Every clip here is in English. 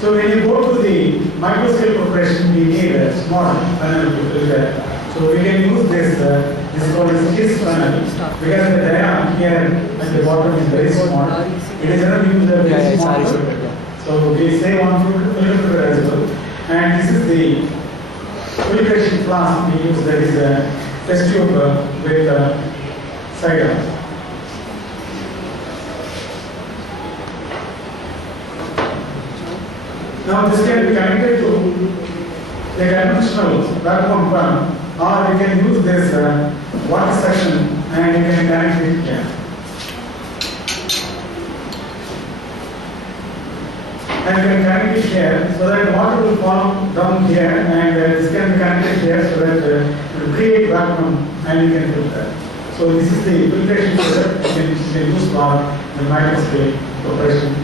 So when you go to the microscale preparation, we need a small funnel to filter. So we can use this, this is called a kiss funnel, because the diameter here at the bottom is very small. It is not used a very small. So we say one filter as well. And this is the filtration flask we use, that is a test tube with cider. Now this can be connected to the conventional vacuum pump, or you can use this water section and you can connect it here. And you can connect it here so that water will fall down here, and this can be connected here so that it will create vacuum and you can filter. So this is the filtration product you can use for the microscale filtration.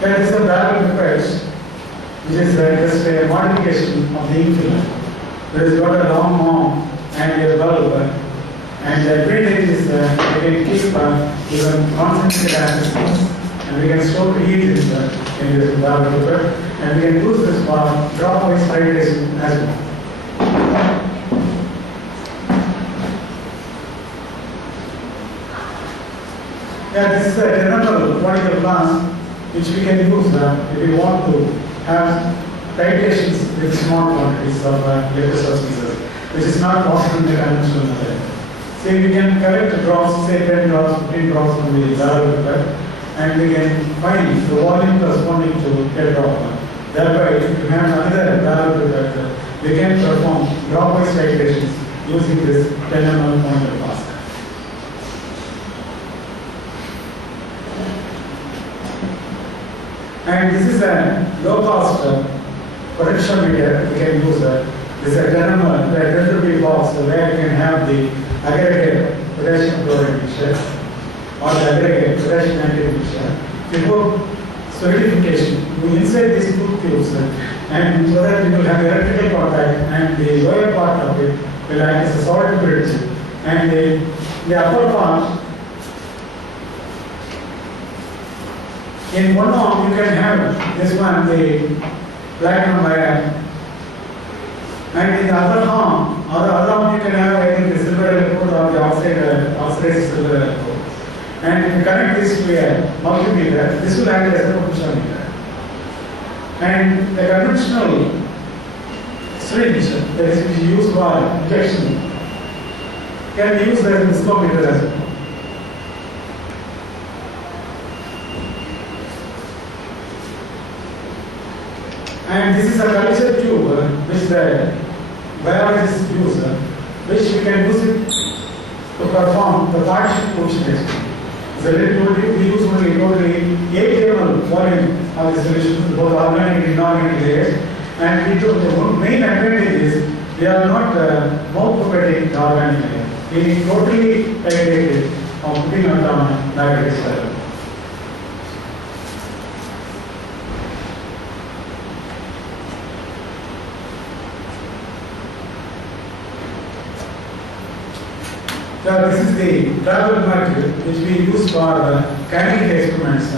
That is a barrel request, which is just a modification of the ink filler. There is got a long arm and a bulb, and the advantage is we can keep even concentrated acids, and we can store heat in this barrel request, and we can use this for drop-wise hydration as well. Yeah, this is a general particle glass which we can use if we want to have titrations with small quantities of liquid substances, which is not possible in the conventional method. Say we can collect drops, say 10 drops, 15 drops from the barrel pipette, and we can find the volume corresponding to a drop. Thereby, if you have another barrel pipette, we can perform drop-wise titrations using this 10 ml pointer flask. And this is a low-cost potentiometer we can use. This is a 10 rupee box where you can have the aggregate potassium chloride mixture or the aggregate potassium nitrate mixture. Before solidification, we insert these two tubes, and so that we will have electrical contact, and the lower part of it will act as a solid bridge, and the upper part. In one arm, you can have this one, the platinum wire, and in the other arm, you can have either the silver electrode or the oxidized silver electrode. And if you connect this to a multimeter, this will act as a potentiometer. And the conventional syringe that is used for injection can be used as a viscometer as well. And this is a culture tube which the biologists use, which we can use it to perform the partial quotient experiment. So we use only totally 8 ml volume of the solution, both organic and inorganic layers. And the main advantage is we are not mouth propagating the organic layer. We need totally titrated of putting on the nitrate level. So this is the travel mud which we use for kinetic experiments,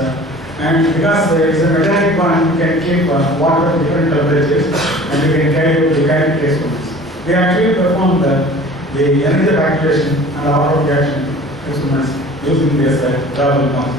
and because it is a metallic bond, you can keep water at different temperatures and you can carry out the kinetic experiments. We actually perform the energy activation and auto reaction experiments using this travel mud.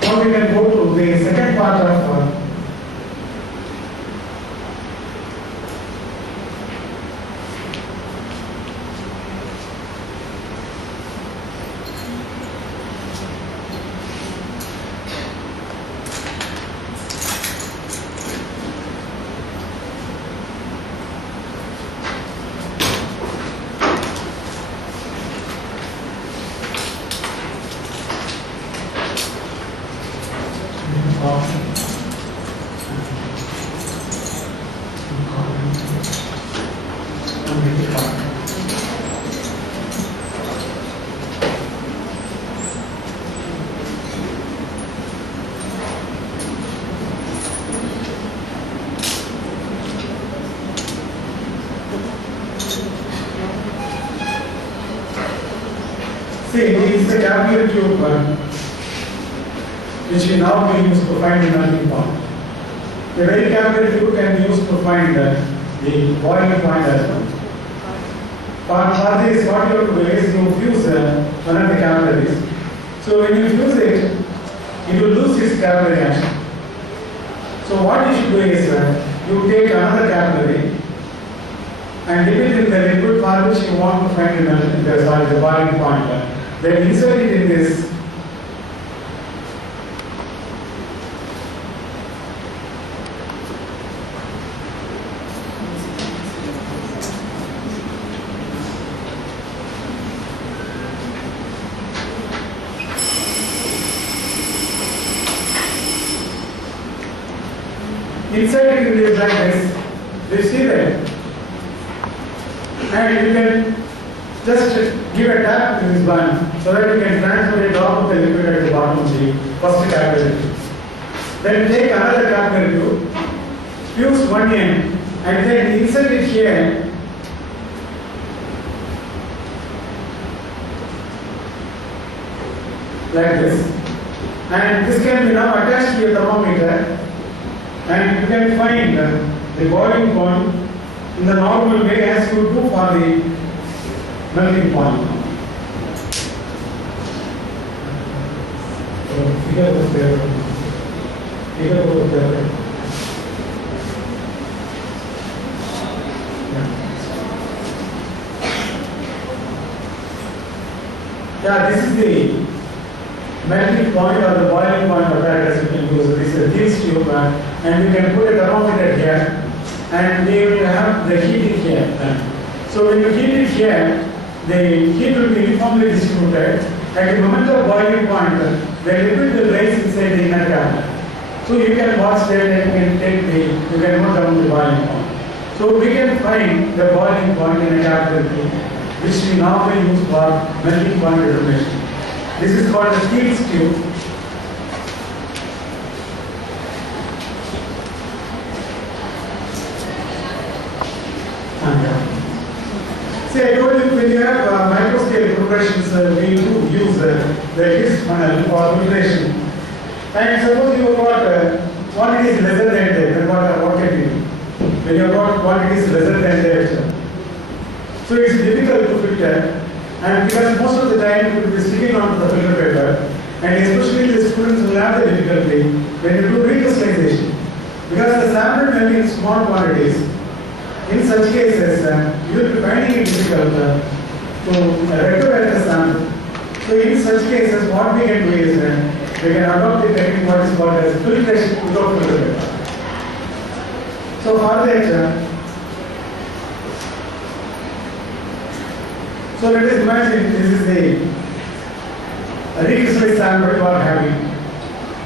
Now we can go to the second part of See, this is a capillary tube which we now will use to find the melting point. The very capillary tube can be used to find the boiling point as well. For this, what you have to do is you fuse one of the capillaries. So when you fuse it, it will lose its capillary action. So what you should do is you take another capillary and dip it in the liquid for which you want to find the boiling point. Then insert it in this. Insert it in this like this. Do you see that? And you can just give a tap to this button so that you can transfer a drop of the liquid at the bottom of the first capillary tube. Then take another capillary tube, fuse one end, and then insert it here. Like this. And this can be now attached to a thermometer. And you can find the boiling point in the normal way as you do for the melting point. Figure was there. Figure was there. Yeah, this is the melting point or the boiling point apparatus you can use. This is a thin tube and you can put a thermometer here and they will have the heating here. So when you heat it here, the heat will be uniformly distributed. At the moment of boiling point, the liquid will rise inside the inner capillary. So you can watch that and you can note down the boiling point. So we can find the boiling point in a capillary tube, which we normally use for melting point determination. This is called the Steele's tube. See, I told you when you have microscale preparations, we do use the Higgs funnel for filtration. And suppose you have got quantities lesser than that, then what can you do? When you have got quantities lesser than that, so it's difficult to filter. And because most of the time it will be sticking onto the filter paper, and especially the students will have the difficulty when you do recrystallization. Because the sample may be in small quantities, in such cases you will be finding it difficult to recover the sample. So in such cases what we can do is we can adopt the technique what is called as filtration without filter paper. So for that, so let us imagine this is a recrystallized sample you are having.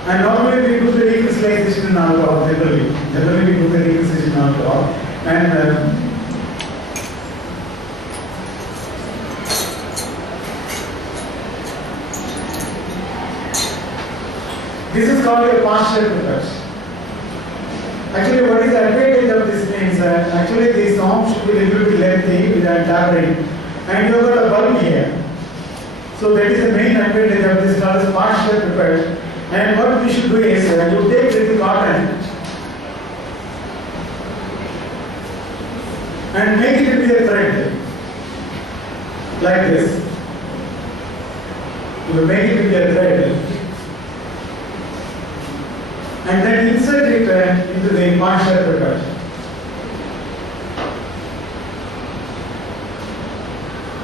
And normally we do the recrystallization in alcohol, generally we do the recrystallization in alcohol. And this is called a partial preparation. Actually, what is the advantage of this means actually this arm should be a little bit lengthy with a tapering. And you have got a bulb here. So that is the main advantage of this called as partial prepared. And what we should do is you take little cotton and make it into a thread like this. You will make it into a thread and then insert it into the partial preparation.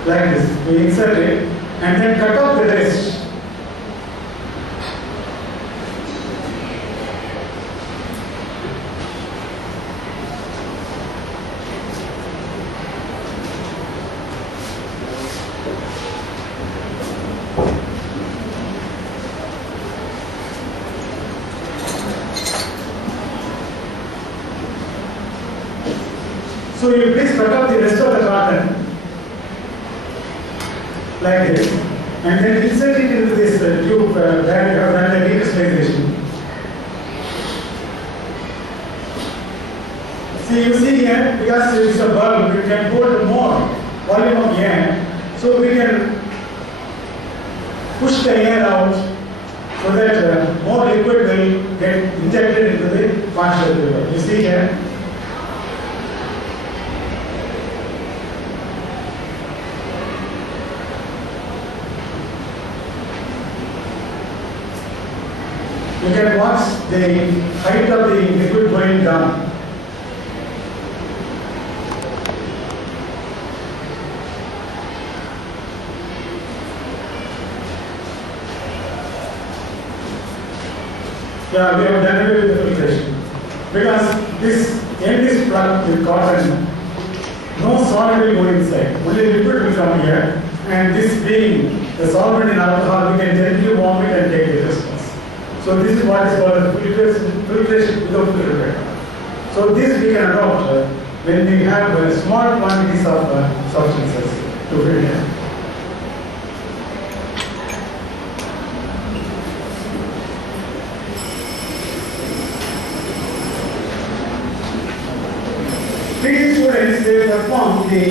Like this, we insert it and then cut off the rest. So you please cut off the rest of the cotton like this, and then insert it into this tube where you have done the recrystallization. See, you see here, because it is a bulb, we can hold more volume of air, so we can push the air out so that more liquid will get injected into the partial paper. You see here? You can watch the height of the liquid going down. Yeah, we have done away with the filtration. Because this end is plugged with cotton, no solid will go inside. Only liquid will come here, and this being the solvent in alcohol, we can gently warm it and take the response. So this is what is called filtration without filter. So this we can adopt when we have small quantities of substances to filter. These students, they perform the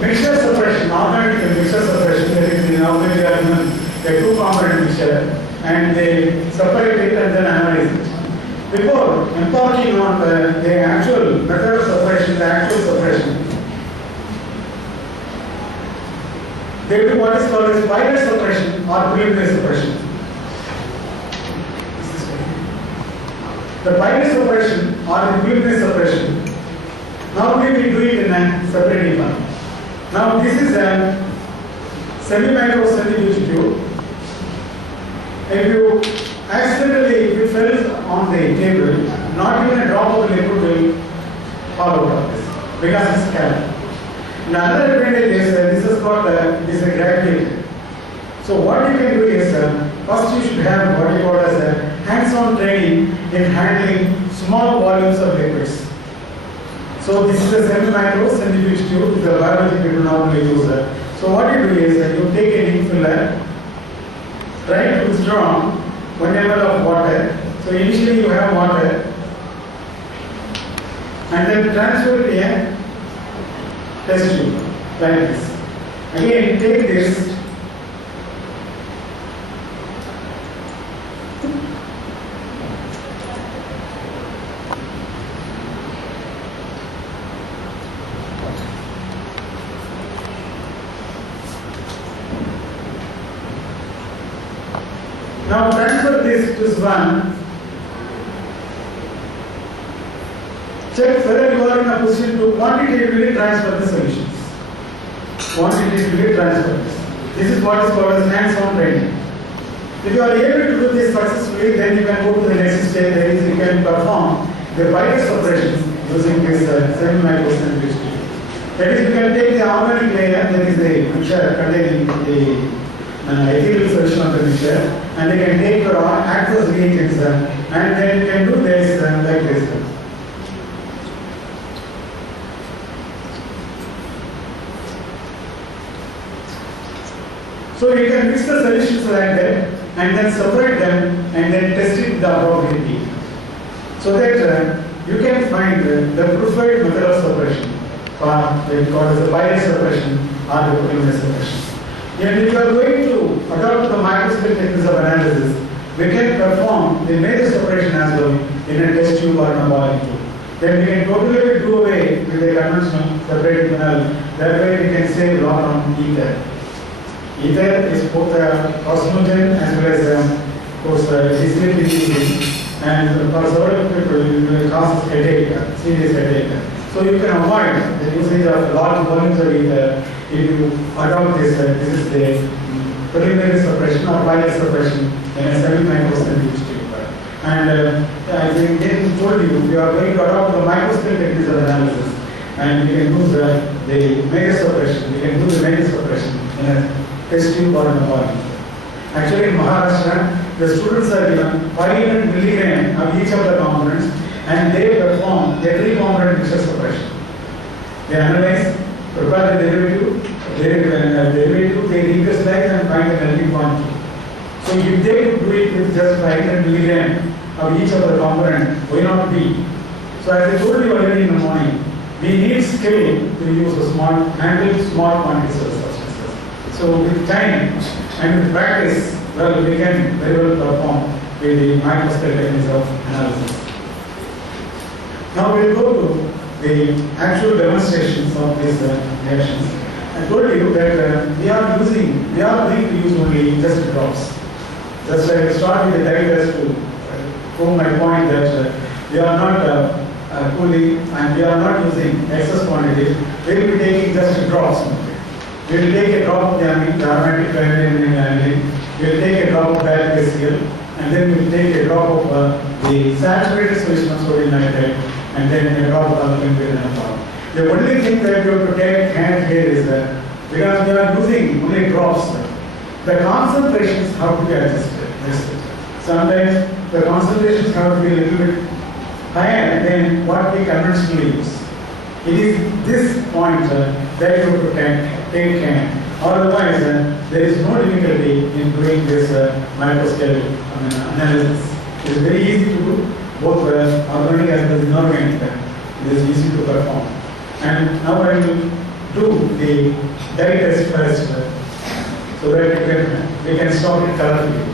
mixture suppression, organic mixture suppression. That is, normally they are given a two-component mixture, and they separate it and then analyze it. Before embarking on the actual method of suppression, the actual suppression, they do what is called as pilot suppression or preliminary suppression. The pilot suppression or the preliminary suppression, normally we do it in a separating one. Now this is a semi-micro centrifuge tube. If you accidentally, if it falls on the table, not even a drop of liquid will fall out of this because it's scattered. Another advantage is this is called this is a gravity. So what you can do is first you should have what you call as a hands-on training in handling small volumes of liquids. So this is a semi-micro centrifuge tube, the biology people normally use. So what you do is you take a ink filler, try to withdraw 1 ml of water. So initially you have water, and then transfer it a test tube like this. Again take this. Now transfer this to swan. Check whether you are in a position to quantitatively transfer the solutions. Quantitatively transfer this. This is what is called as hands-on training. If you are able to do this successfully, then you can go to the next stage. That is, you can perform the pilot suppression using this semi-micro centrifuge tube. That is, you can take the organic layer, that is the mixture containing the ethereal solution of the mixture, and they can take your aqueous reagents and then you can do this like this. So you can mix the solutions like that and then separate them and then test it with the appropriate heat. So that you can find the preferred method of suppression, or called as the pilot suppression or the preliminary suppression. And if you are going to adopt the microscale techniques of analysis, we can perform the major separation as well in a test tube or in a boiling tube. Then we can totally do away with the conventional separating panel. That way we can save a lot on ether. Ether is both a carcinogen as well as, of course, disease, and for several people it will cause headache, serious headache. So you can avoid the usage of large volumes of ether if you adopt this. This is the preliminary suppression or pilot suppression in a semi-micro centrifuge tube. And as I again told you, we are going to adopt the microscale techniques of analysis, and we can use the major suppression. We can do the major suppression in a test tube or in a boiling tube. Actually, in Maharashtra, the students are given 500 milligram of each of the components, and they perform the three-component mixture suppression. They analyze, prepare the derivative, they recrystallize and find the melting quantity. So if they could do it with just 500 milligram of each of the component, why not be? So as I told you already in the morning, we need skill to use handle small quantities of substances. So with time, And with practice, well, we can very well perform with the microscale techniques of analysis. Now we'll go to the actual demonstrations of these reactions. I told you that we are going to use only just drops. Just I will start with the dye test to prove my point that we are not cooling and we are not using excess quantities. We will be taking just drops. We will take a drop of the aromatic vanillin, we will take a drop of Microscale, and then we will take a drop of the saturated solution of sodium nitrate, and then a drop of alkaline alcohol. The only thing that you have to take hand here is that because we are using only drops, the concentrations have to be adjusted. Sometimes the concentrations have to be a little bit higher than what we conventionally use. It is this point that you have to take care. Otherwise, there is no difficulty in doing this microscale analysis. It is very easy to do, both organic as well as inorganic. It is easy to perform. And now I will do the dye test first, so that we can stop it colorfully.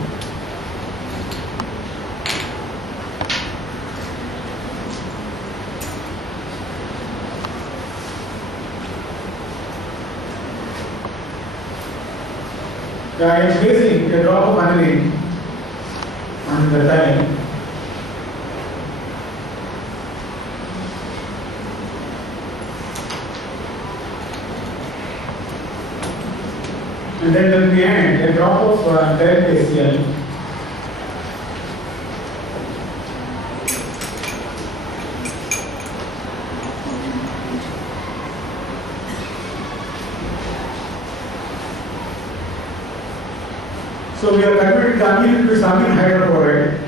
I am placing a drop of vanillin on the dye. And then at the end, a drop of HCl. So we are converting the amine to amine hydrochloride.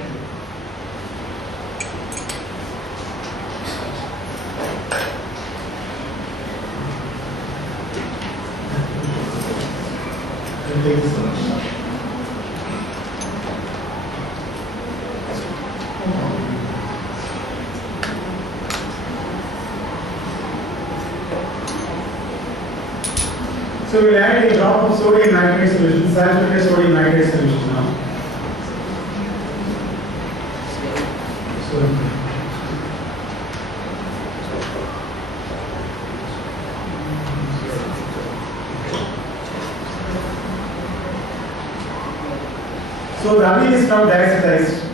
So we'll add a drop of sodium nitrate solution, saturated sodium nitrate solution now. So the amine is now diazotized.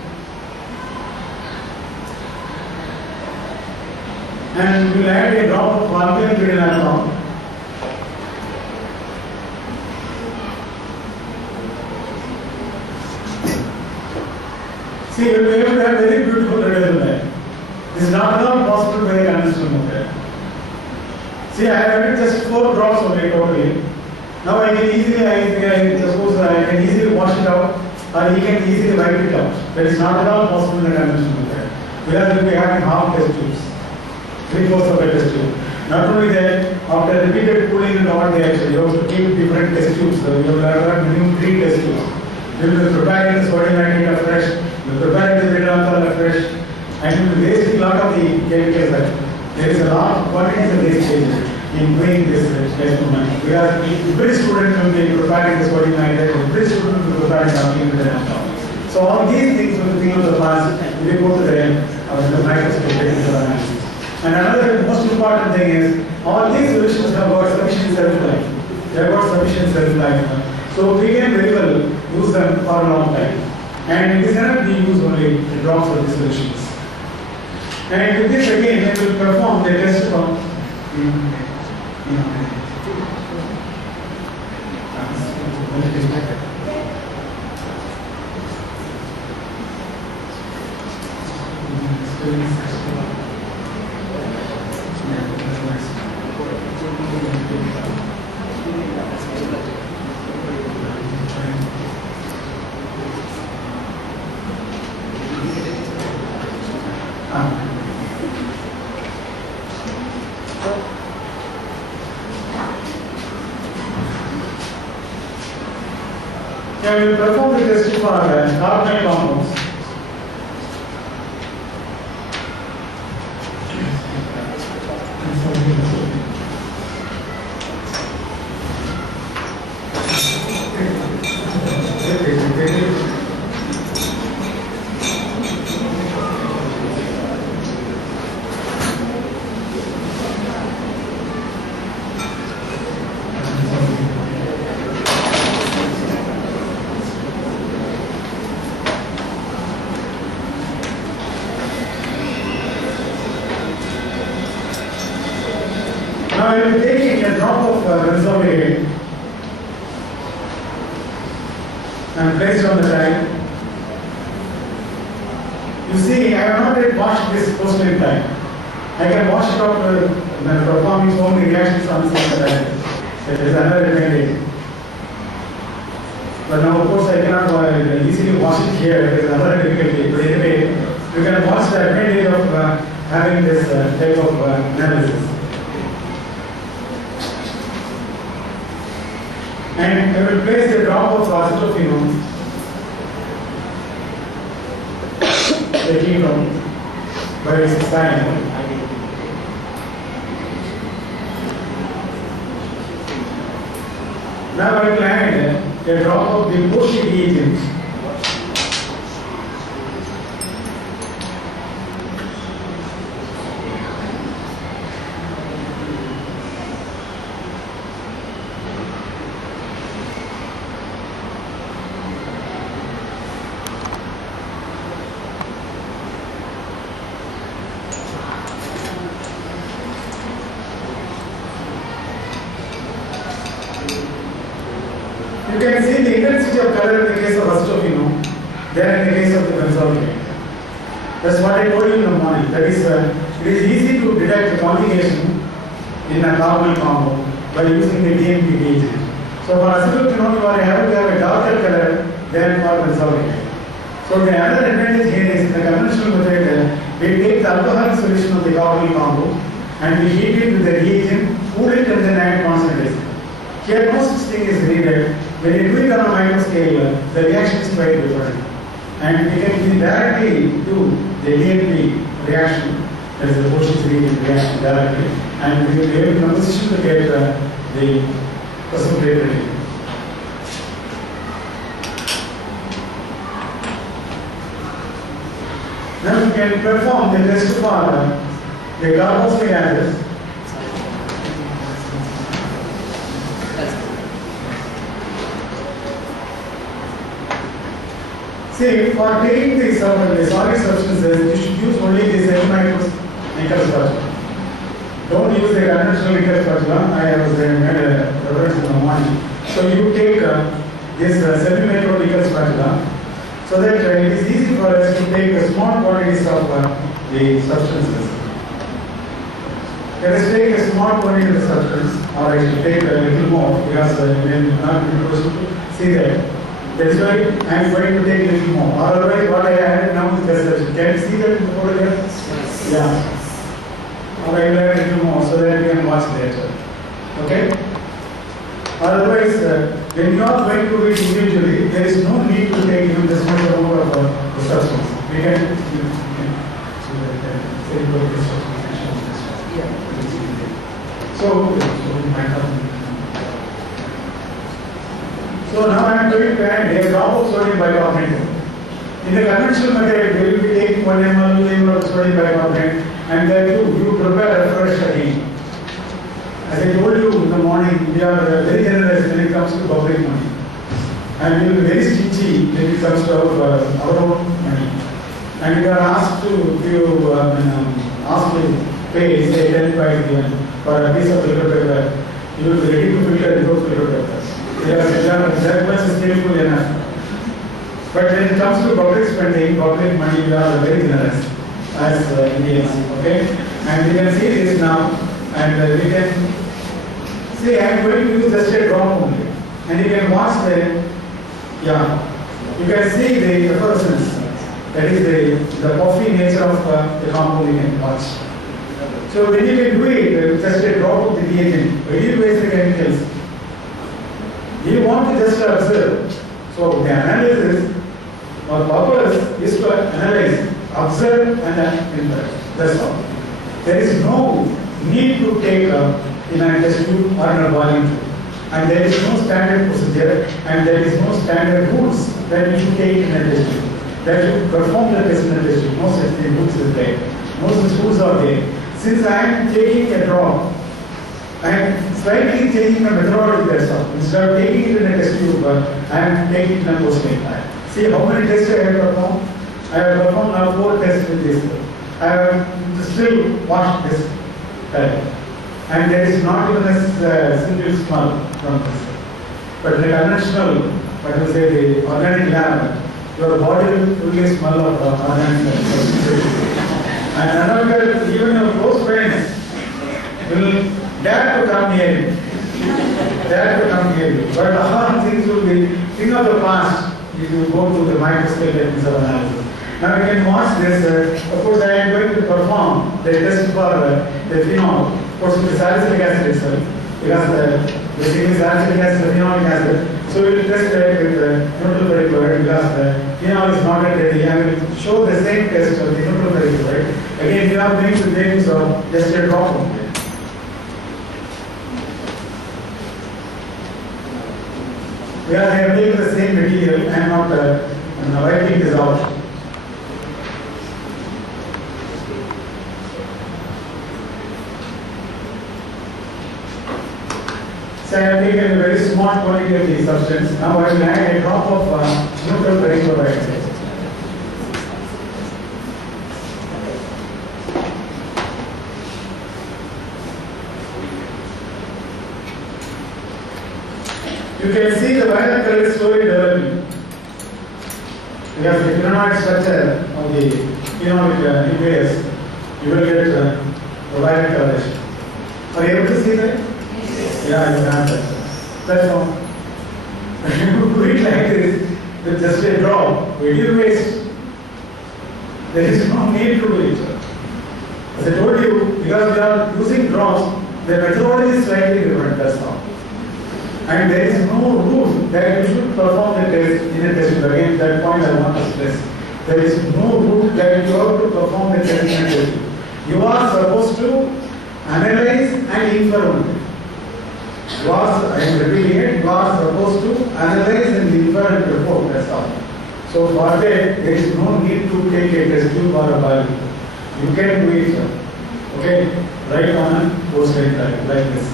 And we'll add a drop of alkaline alcohol. See, you will be able to have very beautiful reducible dye. This is not at all possible by the conventional method. See, I have added just 4 drops only totally. Now I can easily, I can easily wash it out, or he can easily wipe it out. That is not at all possible in the conventional method. Because we will be having half test tubes, 3/4 of a test tube. Not only that, after repeated cooling and all the action, you have to keep different test tubes. So you will have minimum 3 test tubes. You will be preparing the sodium nitrate afresh, you will prepare the beta alcohol afresh, and you will waste a lot of the chemicals. There is a lot of quantities of wastage in doing this experiment. Because every student will be preparing the sodium nitrate, every student will be preparing the beta alcohol. So all these things will be of the past, we go to the microscope analysis. And another most important thing is, all these solutions have got sufficient shelf life. They have got sufficient shelf life. So we can very well use them for a long time. And this cannot be used only the drops of the solutions. And with this again, I will perform the test from I will perform the test for carbonyl compounds. Now I will be taking a drop of benzodiazepine and place it on the tile. You see, I have not yet washed this porcelain tile. I can wash it off when performing its own reactions on the tile. It is another advantage. But now, of course, I cannot easily wash it here. It is another difficulty. But anyway, you can watch the advantage of having this type of analysis. And I will place a drop of acetophenone, the ketone, by its sign. Now I will add a drop of the Bosch reagent. You can see the intensity of color in the case of acetophenone, then in the case of the benzodiazepine. That's what I told you in the morning. That is, it is easy to detect the conjugation in a carbonyl compound by using the DNP reagent. So for acetophenone, you are able to have a darker color than for benzodiazepine. So the other advantage here is in the conventional method, we take the alcoholic solution of the carbonyl compound and we heat it with the reagent, cool it and then add concentration. Here no such thing is needed. When you do it on a microscale, the reaction is quite different. And we can directly do the DNP reaction, that is the Bosch's reaction directly, and we will be able in a position to get the precipitated. Now we can perform the test for the carboxylic acid. See, for taking the solid substances, you should use only the semi-microscope. Don't use the conventional microscope. I was made a reference in the morning. So you take this semi-micro spatula, so that it is easy for us to take small quantities of the substances. Let us take a small quantity of the substance, or I should take a little more because we will not be able to see that. That's why I am going to take a little more. Otherwise, what I added now is just can you see that in the photograph? Yes. Yeah. Or I will add a little more so that you can watch later. Okay? Otherwise, when you are going to do it individually, there is no need to take even this much amount of the substance. We can So now I am going to add a drop of sodium bicarbonate. In the conventional method, we will be taking 1 ml of sodium bicarbonate and then you prepare afresh again. As I told you in the morning, we are very generous when it comes to public money. And we will be very stingy when it comes to our own money. And we are asked to pay, say, 10 for a piece of filter paper. You will be ready to filter without filter paper. That much is skillful enough. But when it comes to public spending, public money, we are very generous as Indians. Okay? And we can see this now, and we can see I am going to use just a drop only. And you can watch the, you can see the effervescence. That is the puffy nature of the compound you can watch. So when you can do it with just a drop of the reagent, when you waste the chemicals, you want to just observe. So the analysis or purpose is to analyze, observe and infer. That's all. There is no need to take in a test tube or in a volume tube. And there is no standard procedure and there is no standard rules that you should take in a test tube. That you perform the test in a test tube. No such thing rules is there. No such rules are there. Since I am taking a drop, I am slightly changing the methodology, that's all. Instead of taking it in a test tube, I am taking it in a post-mate tile. See how many tests I have performed? I have performed now 4 tests with this. I have still washed this tile. and there is not even a single smell from this. But in the conventional, what you say, the organic lab, your body will fully smell of organic substances. And another, even your close friends will dare to come near you. Dare to come near you. But all things will be thing of the past if you go to the microscale techniques of analysis. Now you can watch this. Of course, I am going to perform the test for the phenol. Of course, with the salicylic acid itself, because basically salicylic acid is phenolic acid. So we will test it with neutral perchloride because the phenol is not yet ready. I will show the same test of the neutral perchloride. Again, you are going to take use of just a drop of it. We are taking the same material. I am not wiping this out. So I have taken a very small quantity of the substance. Now I will add a drop of neutral perchloride. You can see the violet color is slowly developing. Because the phenolic structure of the phenolic nucleus, you will get the violet coloration. Are you able to see that? Yeah, you can. That's all. You do it like this with just a drop. Reduce waste. There is no need to do it. As I told you, because we are using drops, the methodology is slightly different. That's all. And there is no rule that you should perform the test in a test tube. Again, that point I want to stress. There is no rule that you have to perform the test in a test tube. You are supposed to analyze and infer only. I am repeating it, you are supposed to analyze and infer and report, that's all. So for that, there is no need to take a test tube or a value. You can do it, sir. Okay? Right on a post-grade like this.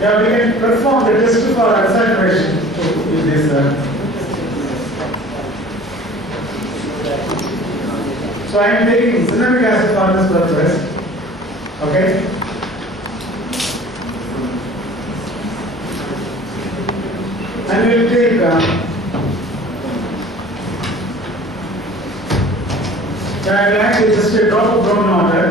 Yeah, we can perform the test for unsaturation with this. So I am taking cinnamic acid for this purpose. Okay. And we will take I will add just a drop of brown water.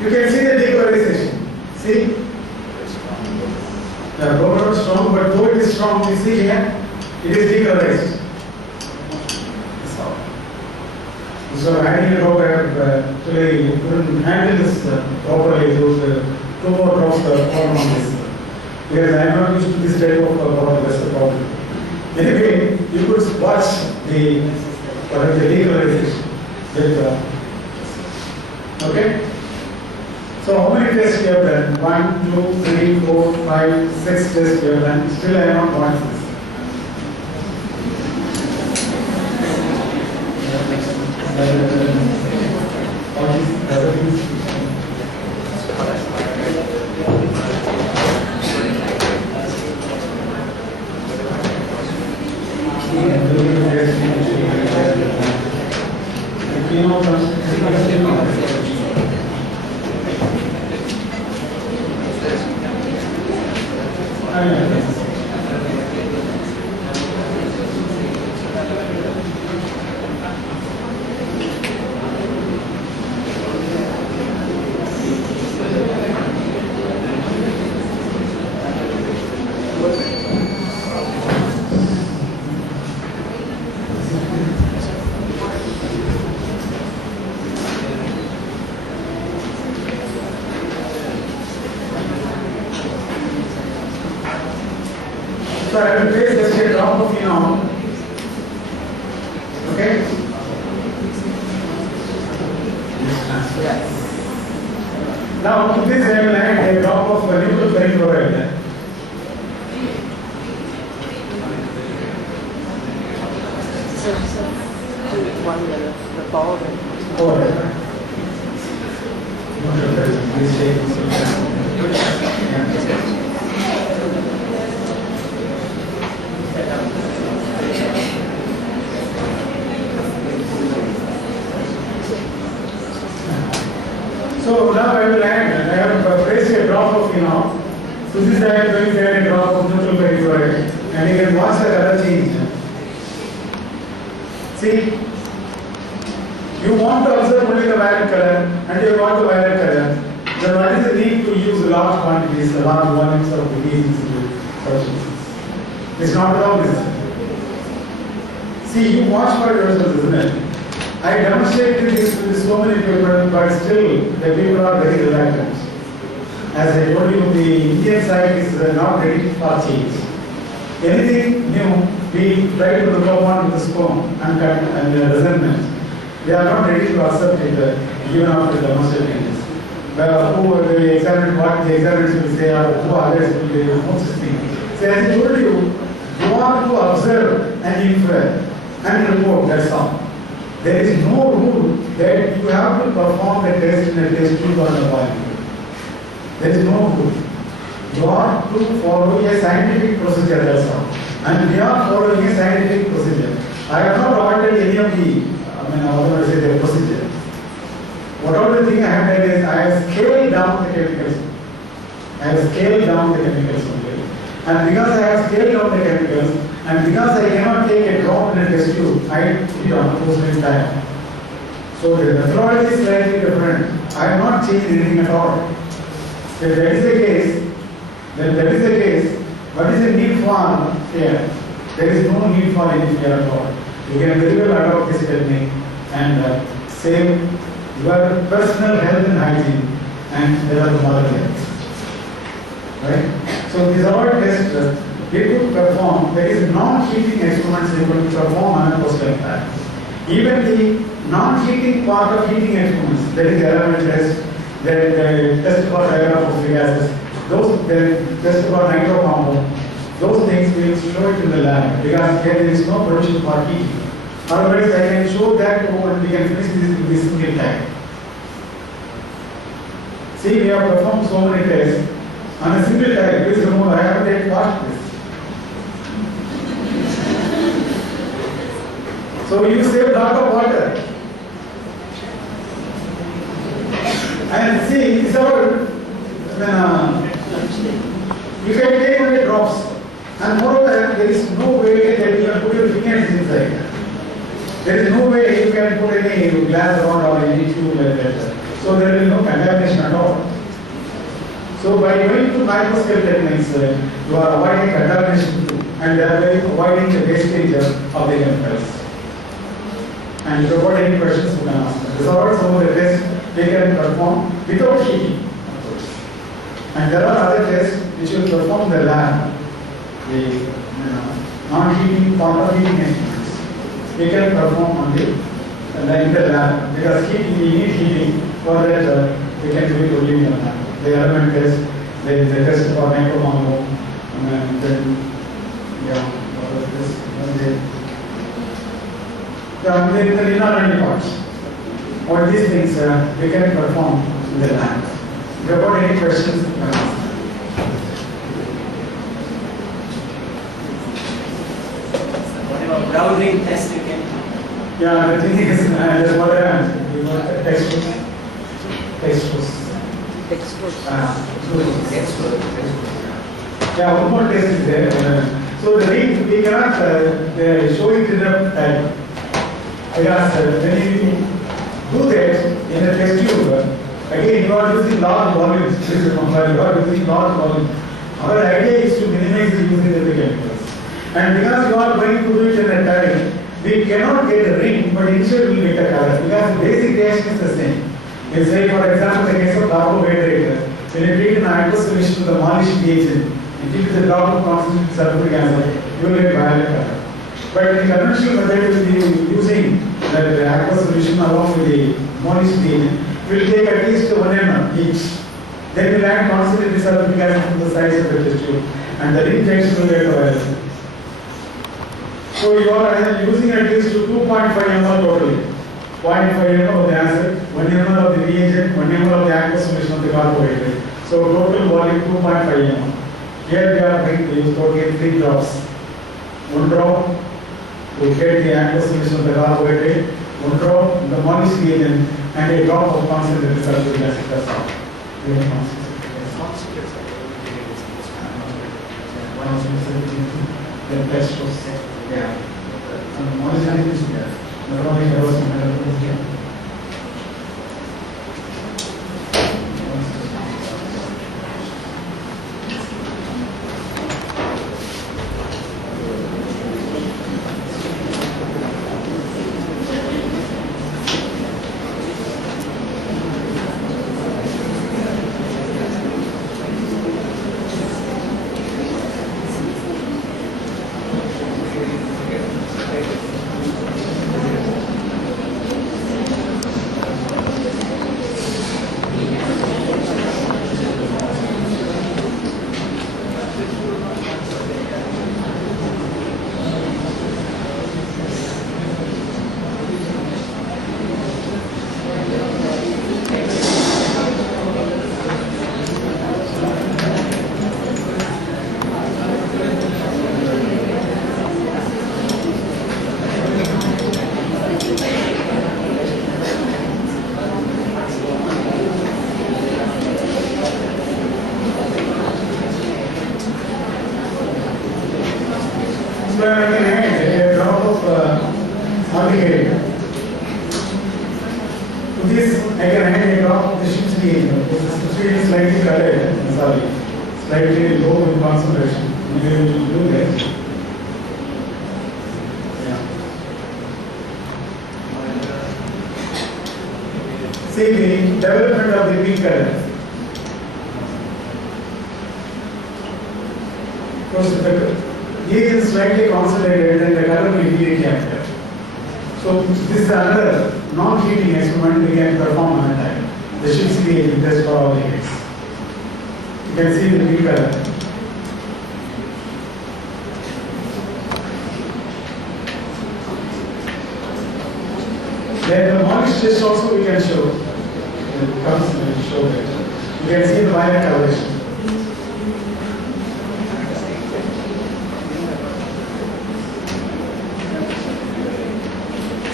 You can see the decolorization. See? The brown is strong, but though it is strong, you see here, it is decolorized. So adding a drop, actually couldn't handle this properly. Those 2 more drops form on this. Because I am not used to this type of bottle, that's the problem. Anyway, you could watch the decolorization. Okay? So how many tests you have done? 1, 2, 3, 4, 5, 6 tests you have done. Still I have not watched this. So I will place just a drop of phenol. Okay? Yes. Now to this I will add a drop of neutral perchloride. One the ball. Oh, right. So now I will add, I have placed a drop of phenol. So this I am going to add a drop of neutral perchloride, and you can watch the color change. See, you want to observe only the violet color, and you want the violet color. Then what is the need to use large quantities, large volumes of these substances? It's not at all necessary. See, you watch for yourself, isn't it? I demonstrated this with so many people, but still the people are very reluctant. As I told you, the Indian side is not ready for change. Anything new, we try to look upon with the scorn and resentment. They are not ready to accept it, even after demonstrating this. Who will examine what the examiners will say, or who others will be, no such thing. So as I told you, you are to observe and infer and report, that's all. There is no rule that you have to perform the test in a test tube or a biometer. There is no rule. You are to follow a scientific procedure, that's all. And we are following a scientific procedure. I have not ordered any of I was going to say the procedure. Whatever the thing I have done is I have scaled down the chemicals. I have scaled down the chemicals only. And because I have scaled down the chemicals, and because I cannot take a drop in a test tube, I put it on the post time. So the methodology is slightly different. I have not changed anything at all. If that is the case, then that is the case, what is the need for fear? There is no need for any fear at all. You can very well adopt this technique and save your personal health and hygiene, and there are the mother health. Right? So these are all tests they could perform. There is non-heating experiments they could perform on a post like that. Even the non-heating part of heating experiments, that is the element test, the test for hydrophilic gases, those the test for nitro compound, those things we will show it in the lab because there is no provision for heating. Otherwise, I can show that and we can finish this in this single time. See, we have performed so many tests on a single time. Please remember, I have to take part in this. So you save a lot of water. And see, it's about you can take only drops. And moreover, there is no way that you can put your fingers inside. There is no way you can put any glass around or any tube like that. So there will be no contamination at all. So by going to microscale techniques, you are avoiding contamination too, and thereby avoiding the wastage of the chemicals. And if you have got any questions, you can ask them. These are some of the tests they can perform without heating, of course. And there are other tests which will perform in the lab. The non-heating, counter heating instruments. We can perform on in the lab because we need heating for that we can do it only in the lab. The element test, the test for micromombo, and then what was this? The inorganic parts. All these things we can perform in the lab. If you have got any questions, you can ask. Browsing test you can. Yeah, the thing is, that's what I am. You want textbooks. Yeah, one more test is there. So the ring, we cannot show it in the time. Because when you do that in a test tube, again you are using large volumes. Please remember, you are using large volumes. Our idea is to minimize the usage of the chemicals. And because you are going to do it in a time, we cannot get a ring, but instead we will get a color. Because the basic reaction is the same. You say, for example, the case of carbohydrate, when you treat an aqueous solution with a moist reagent, and give it a drop of concentrated sulfuric acid, you will get violet color. But in the conventional method, we will be using the aqueous solution along with the moist reagent. We will take at least 1 mm each. Then we will add concentrated sulfuric acid to the size of the test tube, and the ring reaction will get violet. So So you are using at least 2.5 ml totally. 0.5 ml of the acid, 1 ml of the reagent, 1 ml of the aqueous solution of the carbohydrate. So total volume 2.5 ml. Here we are going to use totally 3 drops. 1 drop to get the aqueous solution of the carbohydrate, 1 drop in the moist reagent, and a drop of concentrated sulfuric acid. That's all. The test was yeah. And moist reagent is there. Not only there was here. A drop of aldehyde. To this, I can add a drop of the ship's reagent. This is slightly colored, sorry, slightly low in concentration. We will do that. See the development of the pink color. Of course, the reagent is slightly concentrated and the color will be captured. So this is another non-heating experiment we can perform on a time. The Ship's reagent test for all the gates. You can see the pink color. Then the moist test also we can show. It comes and show that. You can see the violet coloration.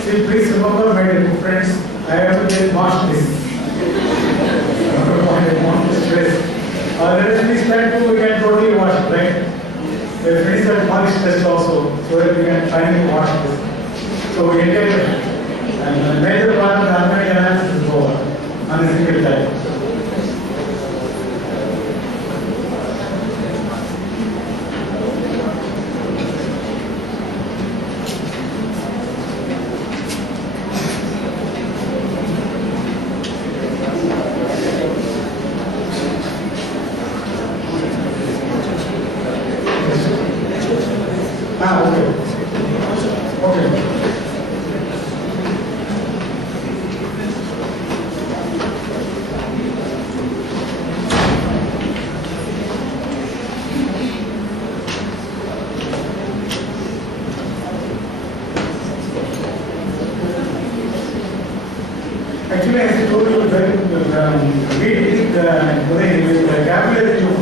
See, please remember, my dear friends, I have to get wash this. I don't want to stress. Let us please try to we can totally wash it, right? We finish that polish test also, so that we can finally wash this. So we get it, and the major part of the organic analysis is over on a single time. Actually, as I told you, we did the capillary tube.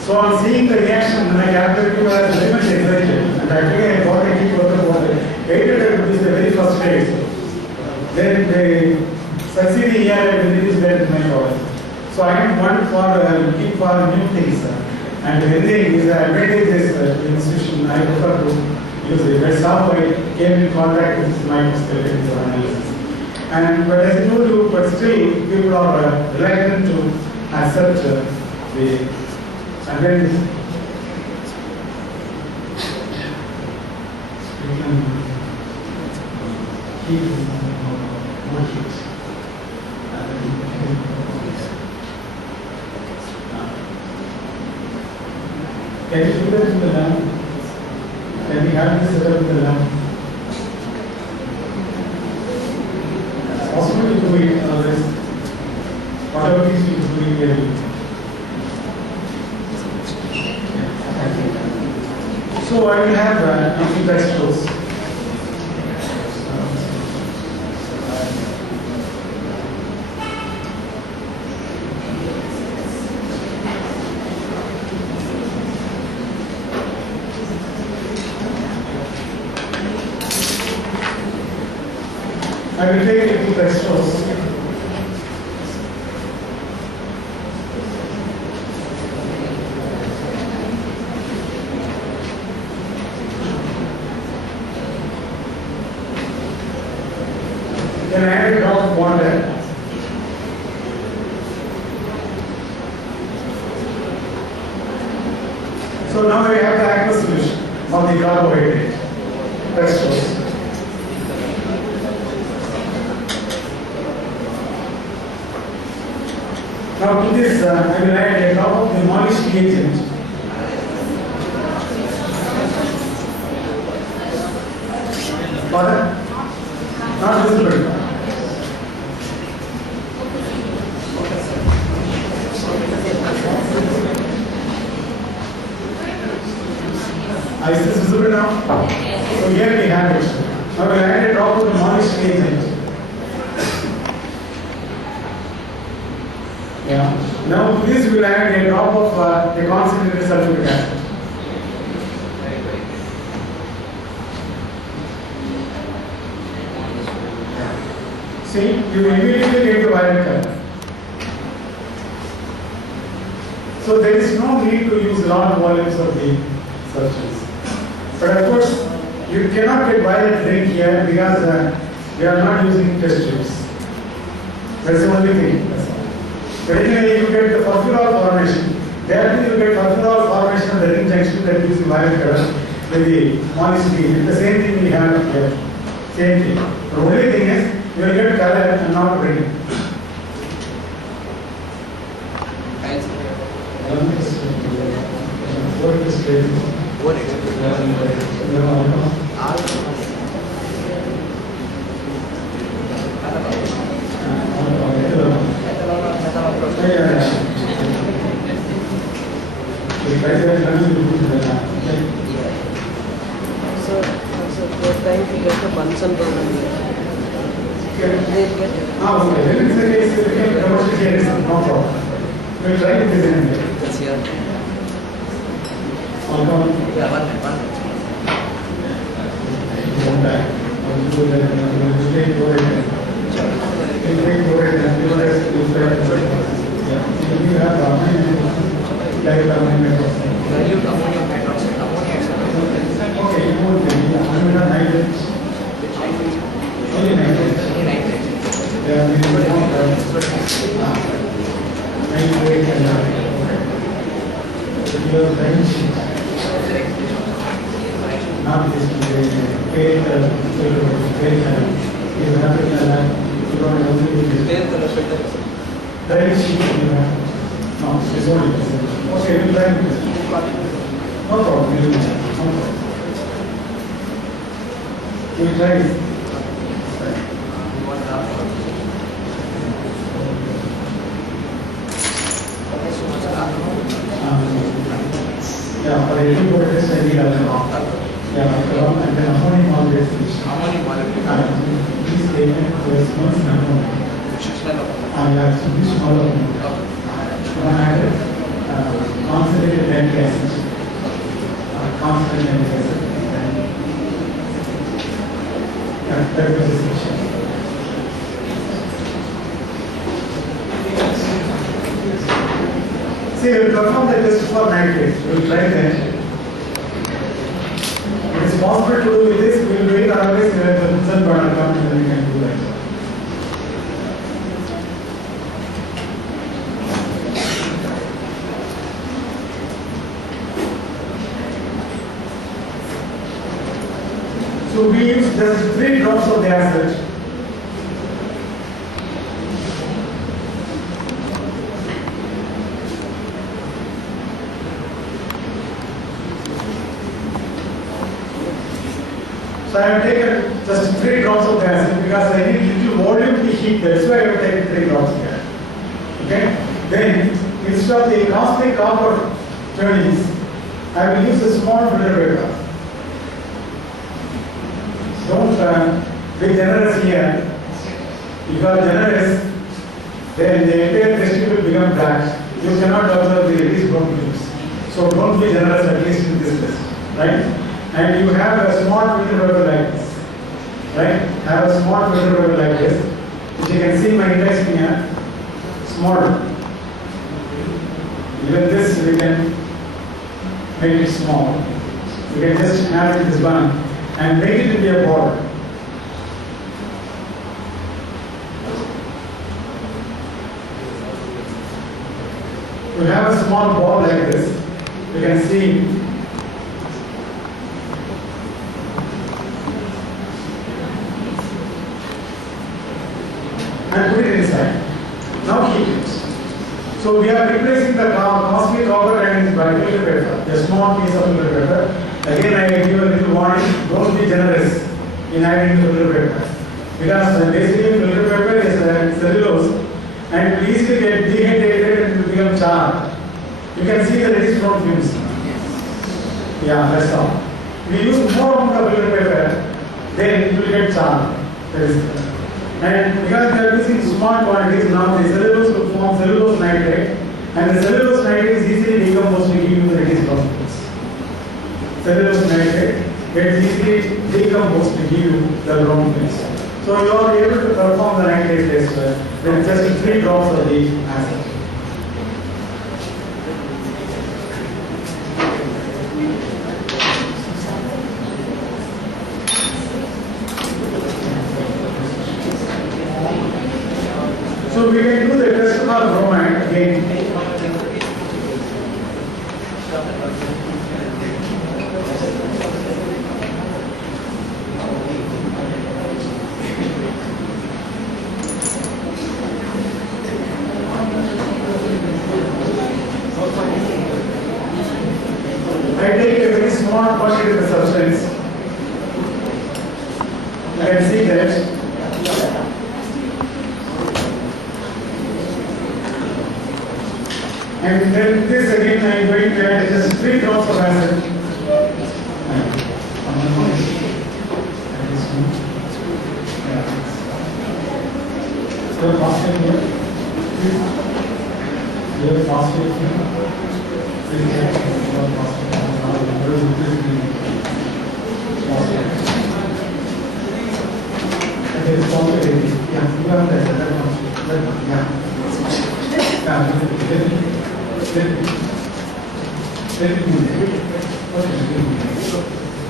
So on seeing the reaction, my capillary tube was very much excited. And actually, I got a heat water for the 800 rupees the very first phase. Then the succeeding year, I released that in my product. So I am one for looking for new things. And when they is advantage this institution, I prefer to use it. That's how I came in contact with Microscale Chemistry analysis. And but as I told you, but still people are reluctant to accept the advantage. Can you do that in the lab? Can we have this set up in the lab? It's possible to do it otherwise. Whatever things you do here. So I will have a few textbooks. I will take it to textbooks. Then I add a drop of water. So now we have the aqueous solution of the carbohydrate. Textbooks. Now to this, I will add a drop of the Microscale agent. Pardon? Not visible. Is this visible now? So here we have it. Now we will add a drop of the Microscale agent. Yeah. Now to this we will add a drop of the concentrated sulfuric acid. See, you immediately get the violet color. So there is no need to use large volumes of the substance. But of course, you cannot get violet ring here because we are not using test tubes. That's the only thing. But anyway, you get the furfural formation. There you get furfural formation of the ring junction that gives you violet color with the molecule. The same thing we have here. Same thing. The only thing is you will get color and not ring. What is So they're trying to get the Bunsen burner. They'll get it. Okay. Then in the case, we can demonstrate here is no problem. We will try to design it. That's here. One Yeah, one. Dilute ammonium hydroxide. Ammonia is Okay, only nitrates. Yeah, we nitrate not this pale color, you have you don't only pale color filter. direct sheet you have. No, it's only okay, we'll try this. No problem, we'll do that. No problem. We'll try it. Yeah, for every word test I need a yeah, and then ammonium molecule. Ammonium molecule. This statement was not ammonia. Yeah, so this small amount. One added concentrated nitric acid, constant nitric acid. That was the section. See, we will perform the test for nitrates. We will try that. It is possible to do with this. We will do it. Otherwise, we have the Bunsen burner come and then we can do that. So we use just 3 drops of the acid. So I have taken just 3 drops of the acid because I need little volume to heat. That's why I have taken 3 drops here. Okay? Then instead of the caustic copper journeys, I will use a small filter paper. Don't be generous here. If you are generous, then the entire test will become black. You cannot observe the release from fumes. So don't be generous at least in this test, right? And you have a small filter paper like this, right? Have a small filter paper like this, which you can see my index here, small. Even this we can make it small. You can just have this one and make it into a ball. We have a small ball like this. You can see and put it inside. Now heat it. So we are replacing the costly copper and by filter paper, a small piece of filter paper. Again, I give a little warning: don't be generous in adding filter paper, because basically filter paper is cellulose and it will easily get dehydrated and will become charred. You can see the release from fumes. Yeah, that's all. We use more amount of filter paper, then it will get charred. And because they are using small quantities, now the cellulose will form cellulose nitrate, and the cellulose nitrate is easily decomposed to give you the release from fumes. Cellulose nitrate gets easily decomposed to give you the brown fumes. So you are able to perform the nitrate test with just 3 drops of the acid. So we can do the test for bromine again. I take a very small quantity of the substance. You can see that. And then this again I am going to add just 3 drops of acid. So phosphate here. Here phosphate here. Okay, phosphate. Yeah, you have that. Yeah.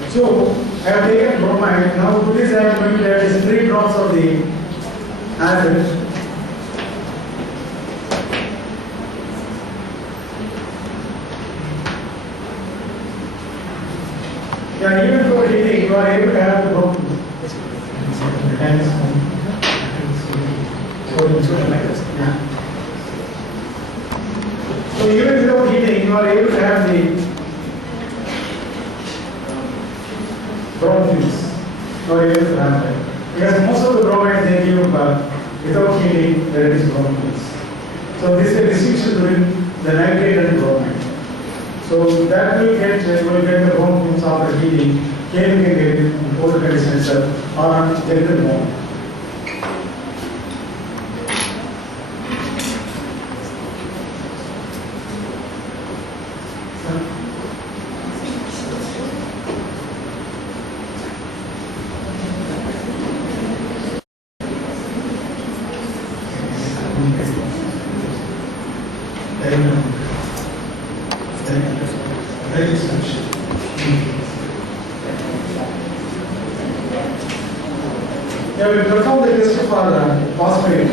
So I have taken bromide. Now to this I am going to add 3 drops of the acid. Yeah, even for heating, you are able to have the bromide. Yeah. So even without heating, you are able to have the brown fumes. You are able to have that. Because most of the bromides they give without heating, there is brown fumes. So this is a distinction between the nitrate and bromide. So that will get the brown fumes after heating. Can you get it in cold conditions or on gentle warm. Yeah, we perform the test for phosphate.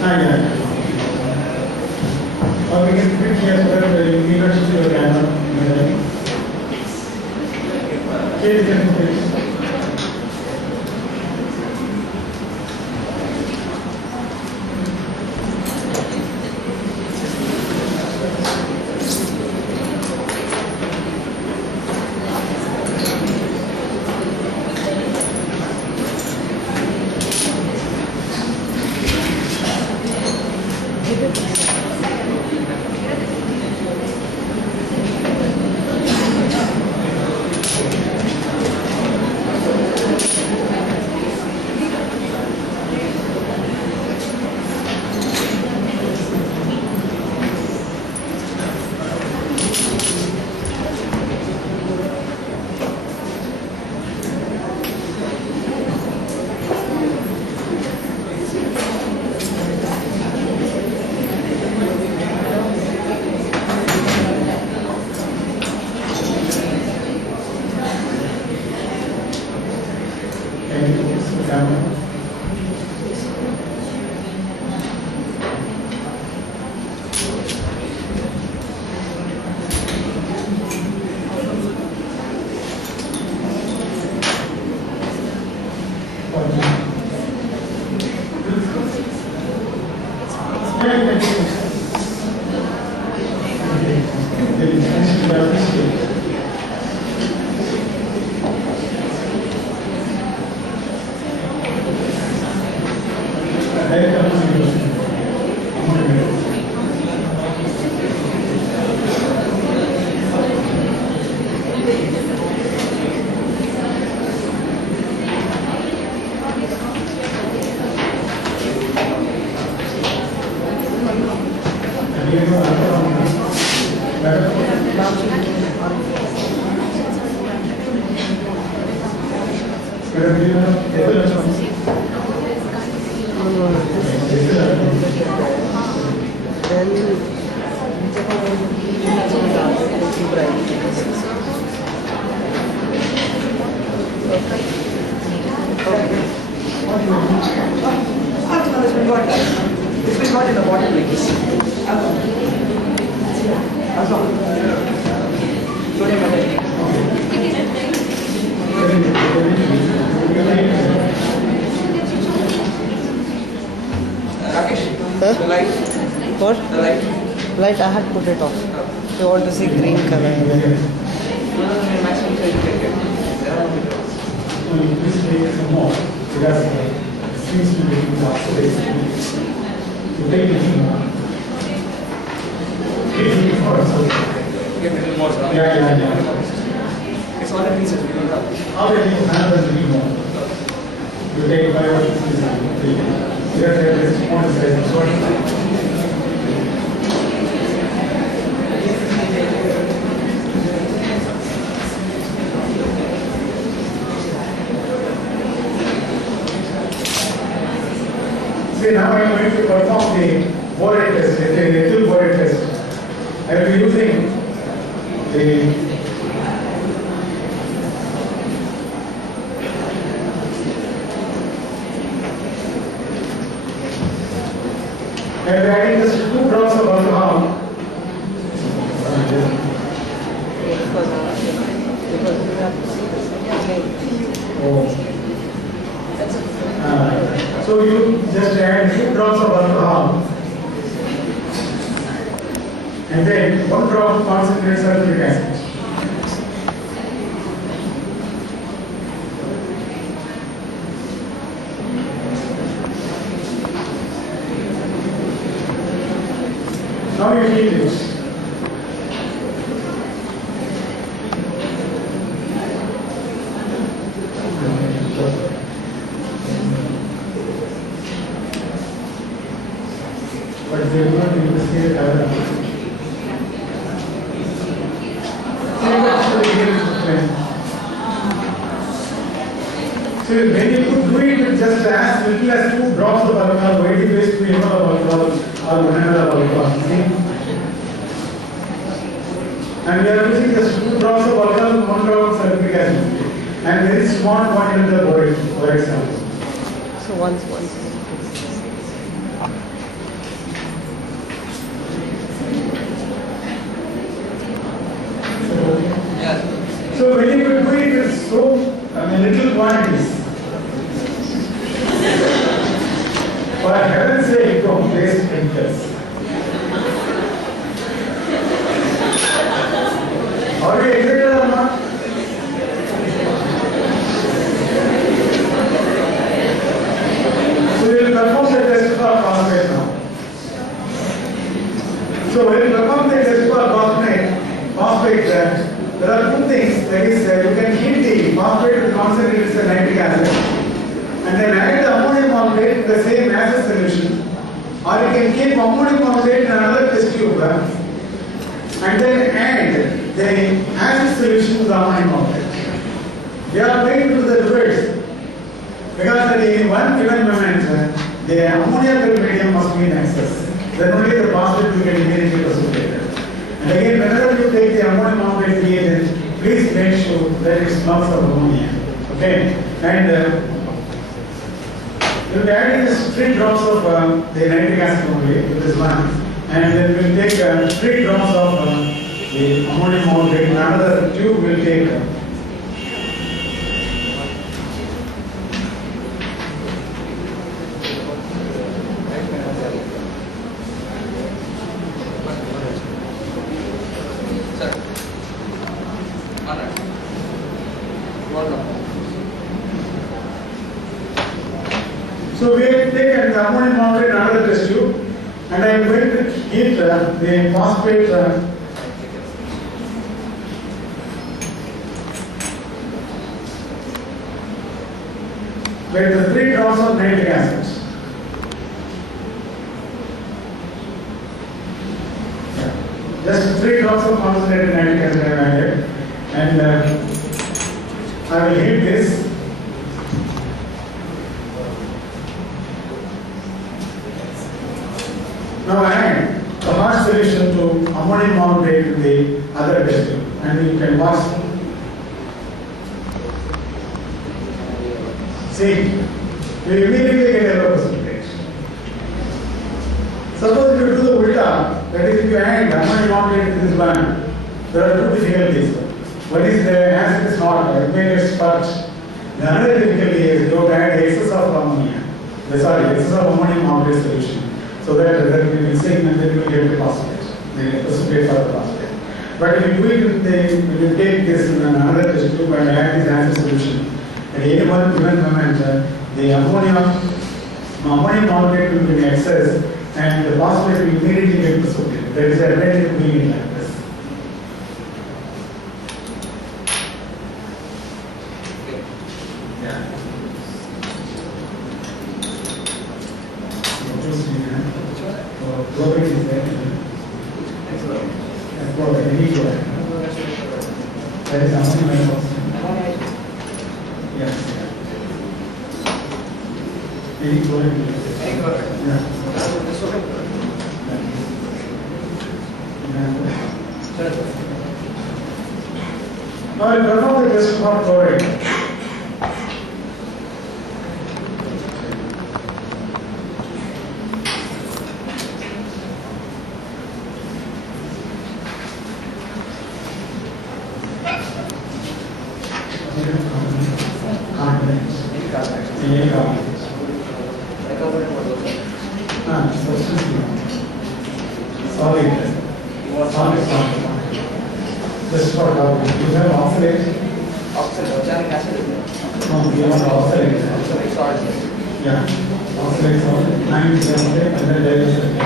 Yeah. Okay, then, please. This is not in the bottle like this. Huh? The light. What? The light. Light, I had put it off. You want to see green color? Maximum size you can get. There are no pictures. This takes some more because it seems to be lots of space. You take it more. Get a little more. So Yeah. it's all the pieces we don't have. How do you handle the more? You take 5 or 6 pieces. There is one size. Sorry. See, now I am going to perform the Boret test, the ethyl Boret test. I will be using the I am adding just 2 drops of alcohol. Because we have to see this. Oh. So you just add 2 drops of alcohol and then 1 drop of concentrated sulfuric acid. Now you heat it. But they will not investigate either. So when you could do it with just as little as 2 drops of alcohol, why do you waste 3 ml of alcohol or 1 ml of alcohol? See? And we are using just 2 drops of alcohol and 1 drop of sulfuric acid. And very small quantity of the body, for example. So once. So when you do it with so I mean, little quantities. For heaven's sake, don't waste chemicals. Are you excited or not? So we will perform the test for phosphate now. So when you perform the test for phosphate, there are two things. That is, you can heat the phosphate to concentrate as nitric acid, and then add the ammonium phosphate to the same acid solution, or you can keep ammonium phosphate in another test tube, and then add the acid solution to the ammonium phosphate. We are going to do the reverse, because at one given moment, the ammonium medium must be in excess. Then only the phosphate will get immediately precipitated. And again, whenever you take the ammonium phosphate reagent, please make sure that it smells of ammonia. Okay? And you will add in 3 drops of the nitric acid only to this one. And then we will take 3 drops of the ammonium phosphate. Another tube will take So we have taken the ammonium phosphate in another test tube, and I am going to heat the phosphate with the 3 drops of nitric acid. Just 3 drops of concentrated nitric acid I have added, and I will heat this. Now add the hot solution to ammonium phosphate in the other test tube, and you can watch. See, we immediately get yellow precipitate. Suppose if you do the ulta, that is, if you add ammonium phosphate to this one, there are 2 difficulties. One is the acid is not, it may get sparked. The other difficulty is you add excess of ammonia. Excess of ammonium phosphate solution. So that we will sink and then we will get the phosphate, the precipitate of the phosphate. But if you do it when you take this in another test tube and add this acid solution, at any one given moment, the ammonium phosphate will be in excess and the phosphate will immediately get precipitated. There is a advantage of doing it like this. Yeah. Chlorine is there. Chlorine, any chlorine. That is ammonium phosphate. Yes. Any chlorine. Any chlorine. Yeah. Now I perform the test for chlorine. Just for you have oxalate. Oxalic acid. No, we want oxalate. Oxalic salt. Yeah, oxalate salt. 9 oxalate and then dilute.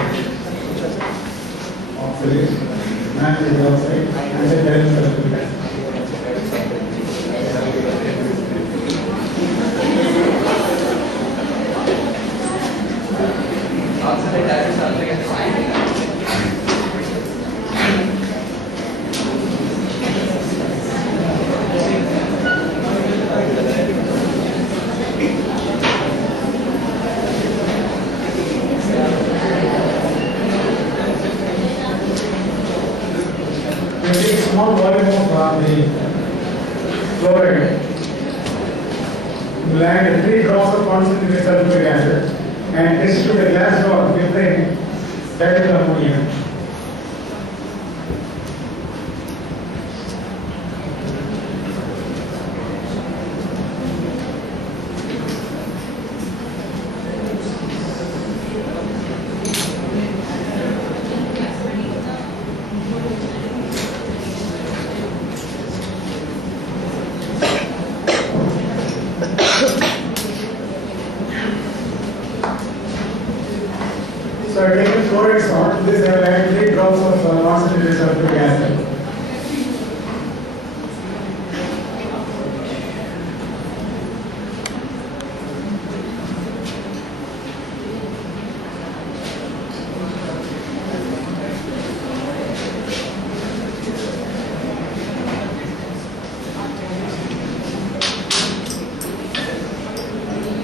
Oxalate, 9 oxalate and then dilute. Oxalate acid sulfuric acid. Small volume of the chloride. You will add 3 drops of concentrated sulfuric acid and distribute a glass jar filtering that is ammonia. So I take the chloride salt. To this I will add 3 drops of concentrated sulfuric acid.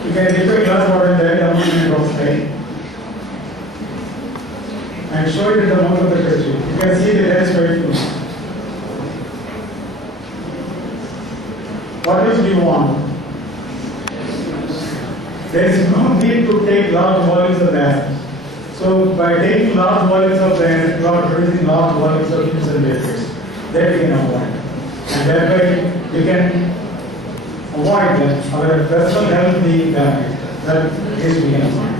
You can dip a glass water in there, ammonium hydroxide, and show it in the mouth of the test tube. You can see the dense white fluid. What else do you want? There is no need to take large volumes of the acid. So by taking large volumes of the acid, you are producing large volumes of fumes and vapors. That we can avoid. And thereby you can avoid that. Our vessel health being damaged. That is we can avoid.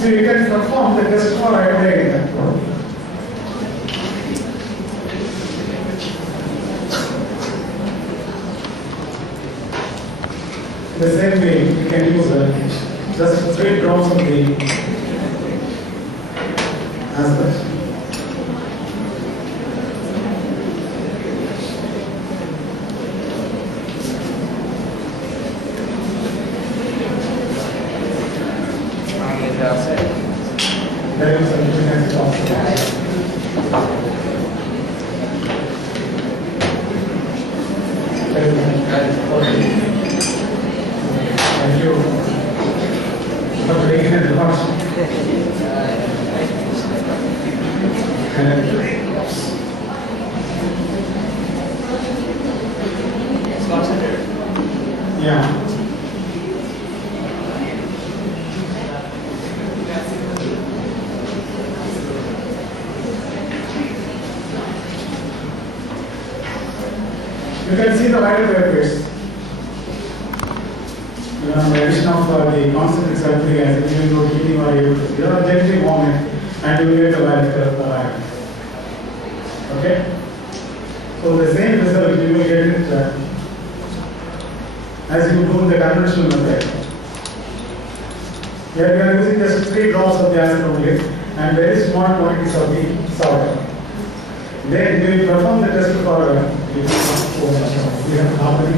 So you can perform the test for iodine. The same way you can use just 3 drops of the acid. There is a difference Thank you for taking it much. It's concentrated. Yeah. You can see the white vapors. The addition of the concentrated sulfuric acid, even though heating or able to see, gently warm it and you will get the white iron. Okay? So the same result you will get it as you do the conventional method. Here we are using just 3 drops of the acid only and very small quantities of the solvent. Then we will perform the test for we have carbon.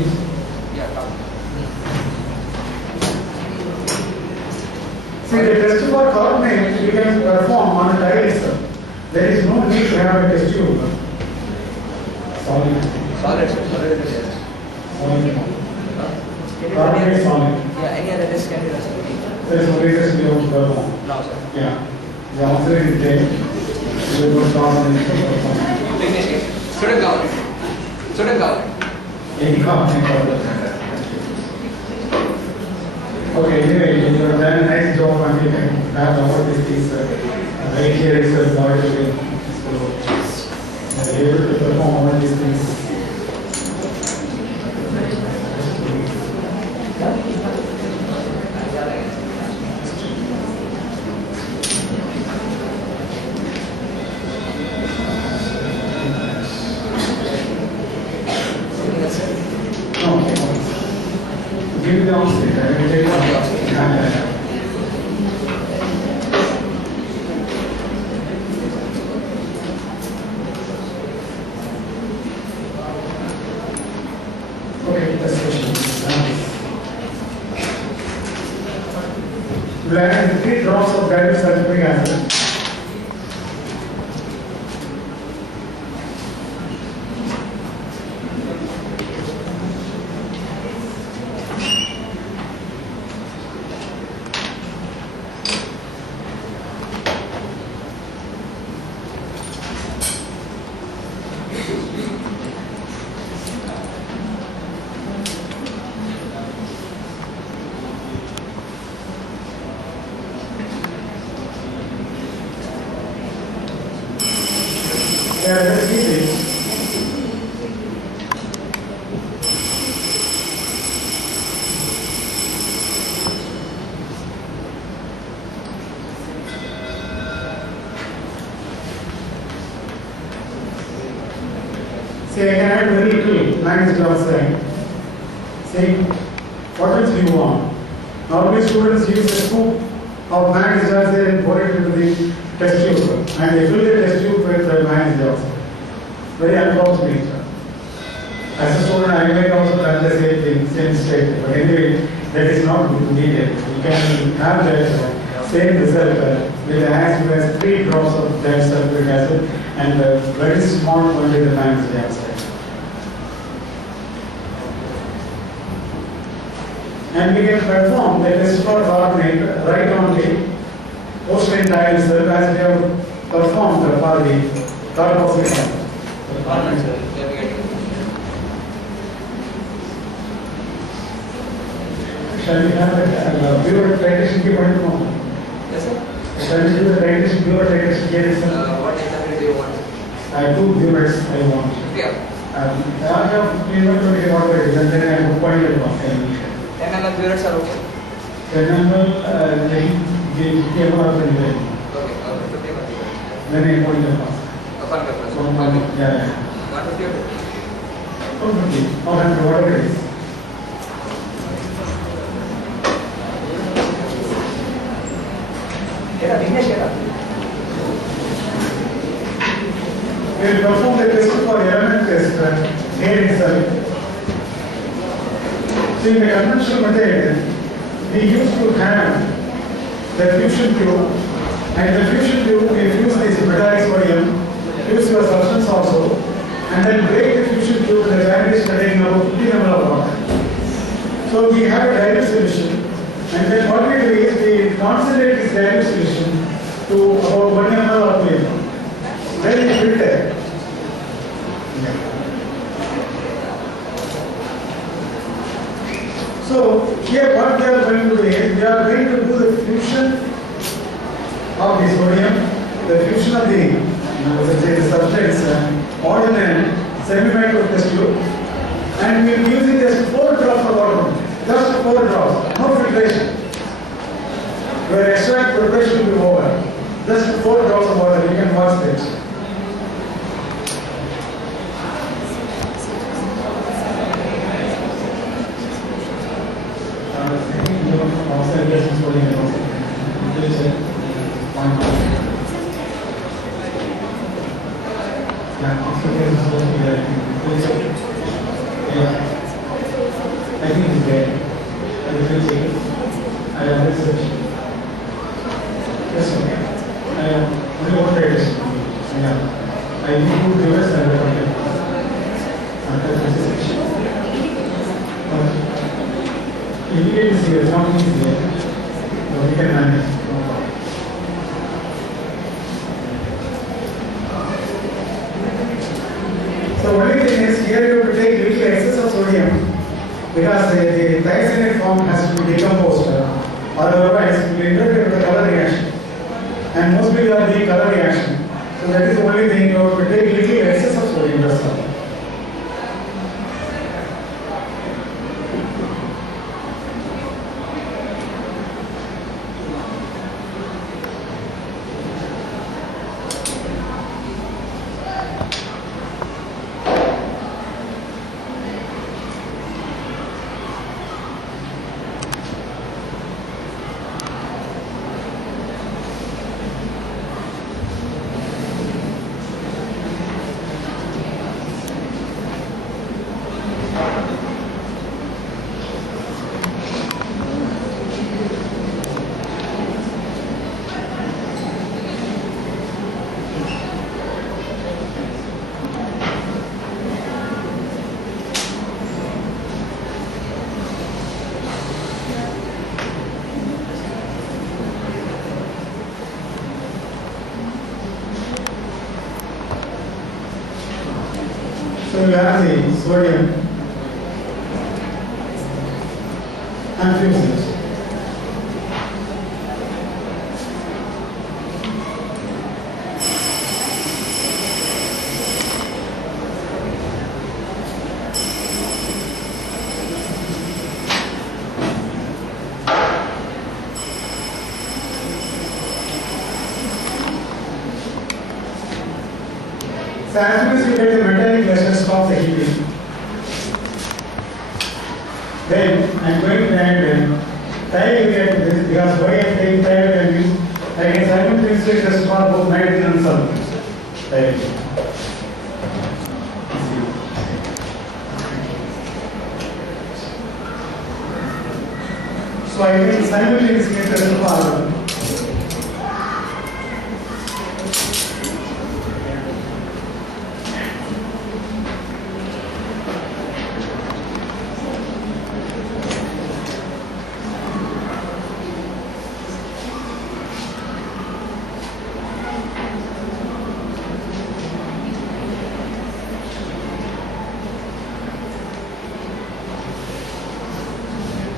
See, the test for carbonate we can perform on a tile itself. There is no need to have a test tube. Solid. Solid, sir. Solid is the test. Carbonate solid. Yeah, any other test can be done. There is only test we have to perform. No, sir. Yeah. The answer is there. We will carbonate to perform. Student government. Student government. Okay, anyway, you have done a nice job and you can have all these things right here is a laboratory. So, you are able to perform all these things. Give me the oxygen. I will take the oxygen. Okay, that's the question. We'll add 3 drops of dilute sulfuric acid. Say I can add very little manganese dioxide. Say, what else do you want? Normally students use a scoop of manganese dioxide and pour it into the test tube, and they fill the test tube with manganese dioxide. Very unfortunate. As a student, I may also done the same thing, same mistake. But anyway, that is not needed. You can have that same result with as few as 3 drops of disulfuric acid and a very small quantity of manganese dioxide. And we can perform the test for carbonate right on the post-train tiles as we have performed for the carboxylic. Shall we have a pure titration key point? Yes, sir. Shall we do the titration, pure titration key? What exactly do you want? I have 2 burettes I want. Yeah. I have 20 water and then I have 0.1. 10 ml burettes are okay. 10 ml, give up and then. Okay, 50 ml. Then I put it off. Upon the plus. Yeah. 150 or 250. Or 100, whatever it is. We will perform the test for element test here itself. So in the conventional method, we used to have the fusion tube, and the fusion tube we fuse this metallic sodium, fuse your substance also, and then break the fusion tube with a diameter containing about 50 ml of water. So we have a dilute solution, and then what we do is we concentrate this dilute solution to about 1 ml or 2 ml. Then we filter. So here what we are going to do is we are going to do the fusion of the sodium, the fusion of the substance all in a semi-micro test tube, and we will be using just 4 drops of water, just 4 drops, no filtration. Your extract preparation will be over. Just 4 drops of water, you can watch this. I think it's there. I will check it. I have research. Yes, okay. I have only one tradition. Yeah. I need 2 viewers and a content. Immediate is here, not easy. So we can manage. No problem. So only thing is here you have to take little excess of sodium because the thiocyanate form has to be decomposed or otherwise it will interfere with the color reaction, and mostly you are the color reaction. So that is the only thing, you have to take little excess of sodium, that's all. So you have the sodium and fuse it. So as soon as you get the metallic pressure, stop the heating. Then I'm going to add thiourea this because why I'm taking thiourea means I can simultaneously test for both nitrogen and sulfur. Thiourea. So I can simultaneously test for argon.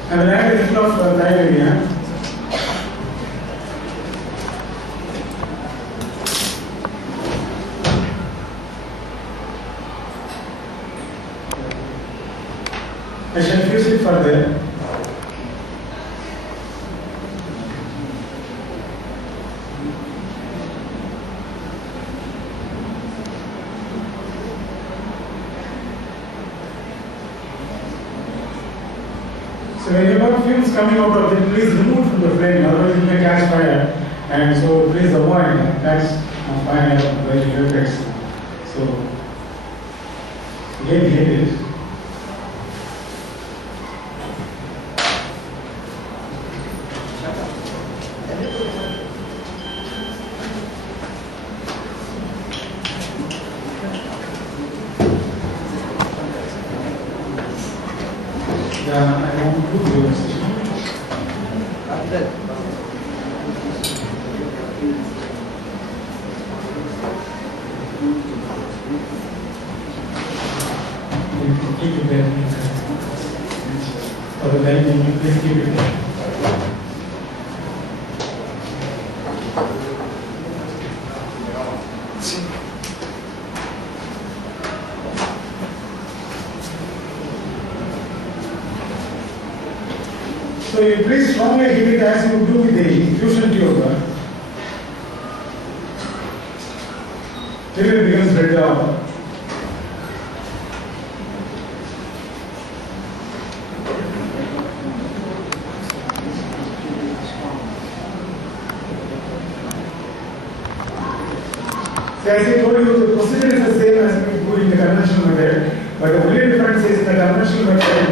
I will add a little of thiourea. I shall fuse it further. So when you got fumes coming out of it, please remove from the flame, otherwise it may catch fire. And so please avoid catch fire by your effects. So again hit it. Yeah, I want to do this. Keep it there. For the lighting, please keep it there. So you please strongly heat it as you do with the infusion tube. Till it becomes red out. So as I told you, the procedure is the same as we do in the conventional method, but the only difference is in the conventional method,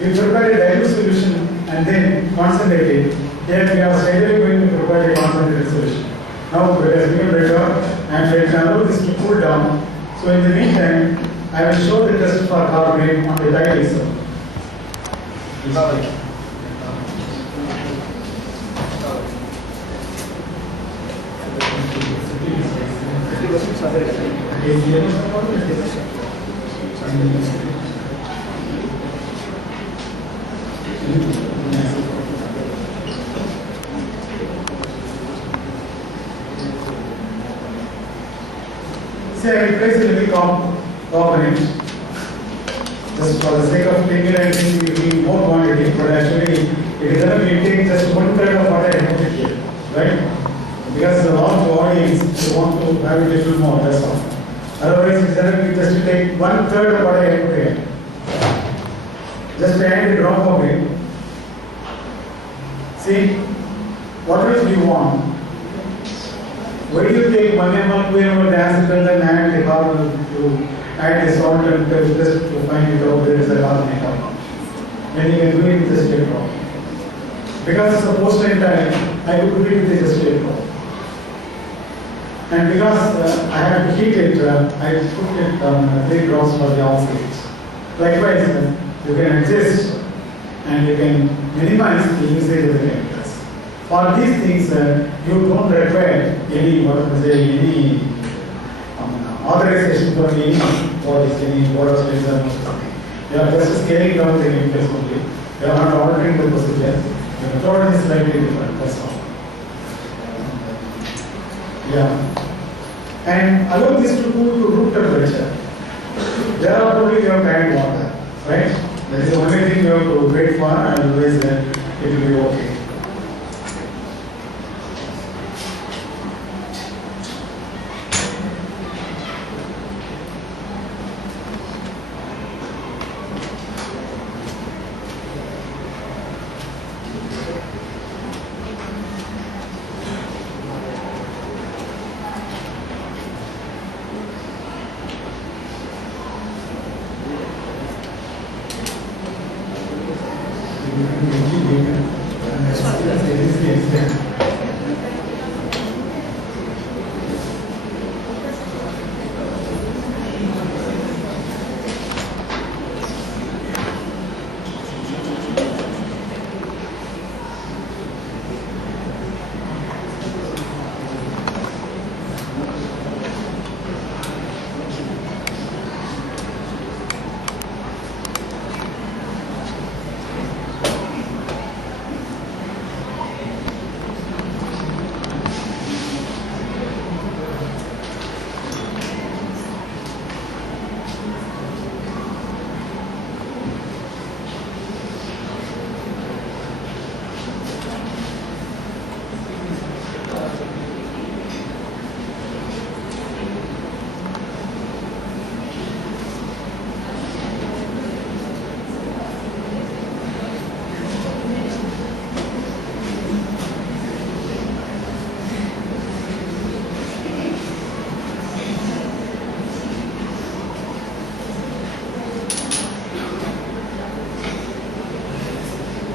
you prepare a dilute solution and then concentrate it. Here we are straightaway going to prepare a concentrated solution. Now it has become better and it can allow this to cool down. So in the meantime, I will show the test for carbonate on the dialyzer. Say I will place a little component just for the sake of taking and taking more quantity, but actually it is enough you take just 1/3 of what I have put here, right? Because the large audience you want to have a little more, that's all. Otherwise it's enough you just take 1/3 of what I have put here. Just add a drop of it. See, what else do you want? Why do you take 1 ml, 2 ml acetal and add the carbon to add the salt and just to find it out there is a carbon compound? When you can do it with a straight drop. Because it's a post-time time, I could do it with a straight drop. And because I have to heat it, I put it on 3 drops for the all states. Likewise, you can adjust and you can minimize the usage of the chemicals. For these things, you don't require any, any authorization for any board of studies or something. You are just scaling down the chemicals only. You are not altering the procedure. The methodology is slightly different, that's all. Yeah. And allow this to cool to room temperature. There are probably you have added water, right? That is the only thing you have to wait for, and otherwise it will be okay.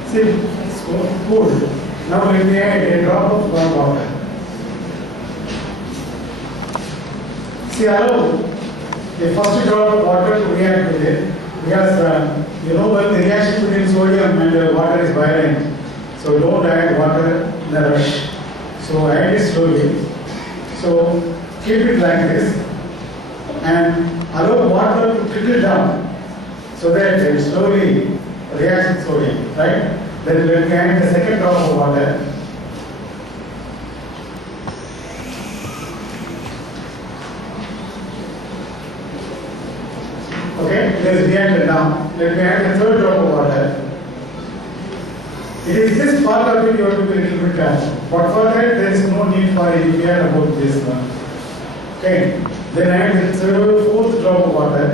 See, it's cool. Now let me add a drop of warm water. See, allow the first drop of water to react with it because you know when the reaction between sodium and water is violent, so don't add water in a rush. So add it slowly. So keep it like this and allow water to trickle down so that it slowly reacts with sodium, right? Then we will add the second drop of water. Okay, let us react it now. Let me add the third drop of water. It is this part of it you have to be a little bit careful. But for that, there is no need for any care about this one. Okay, then add the fourth drop of water.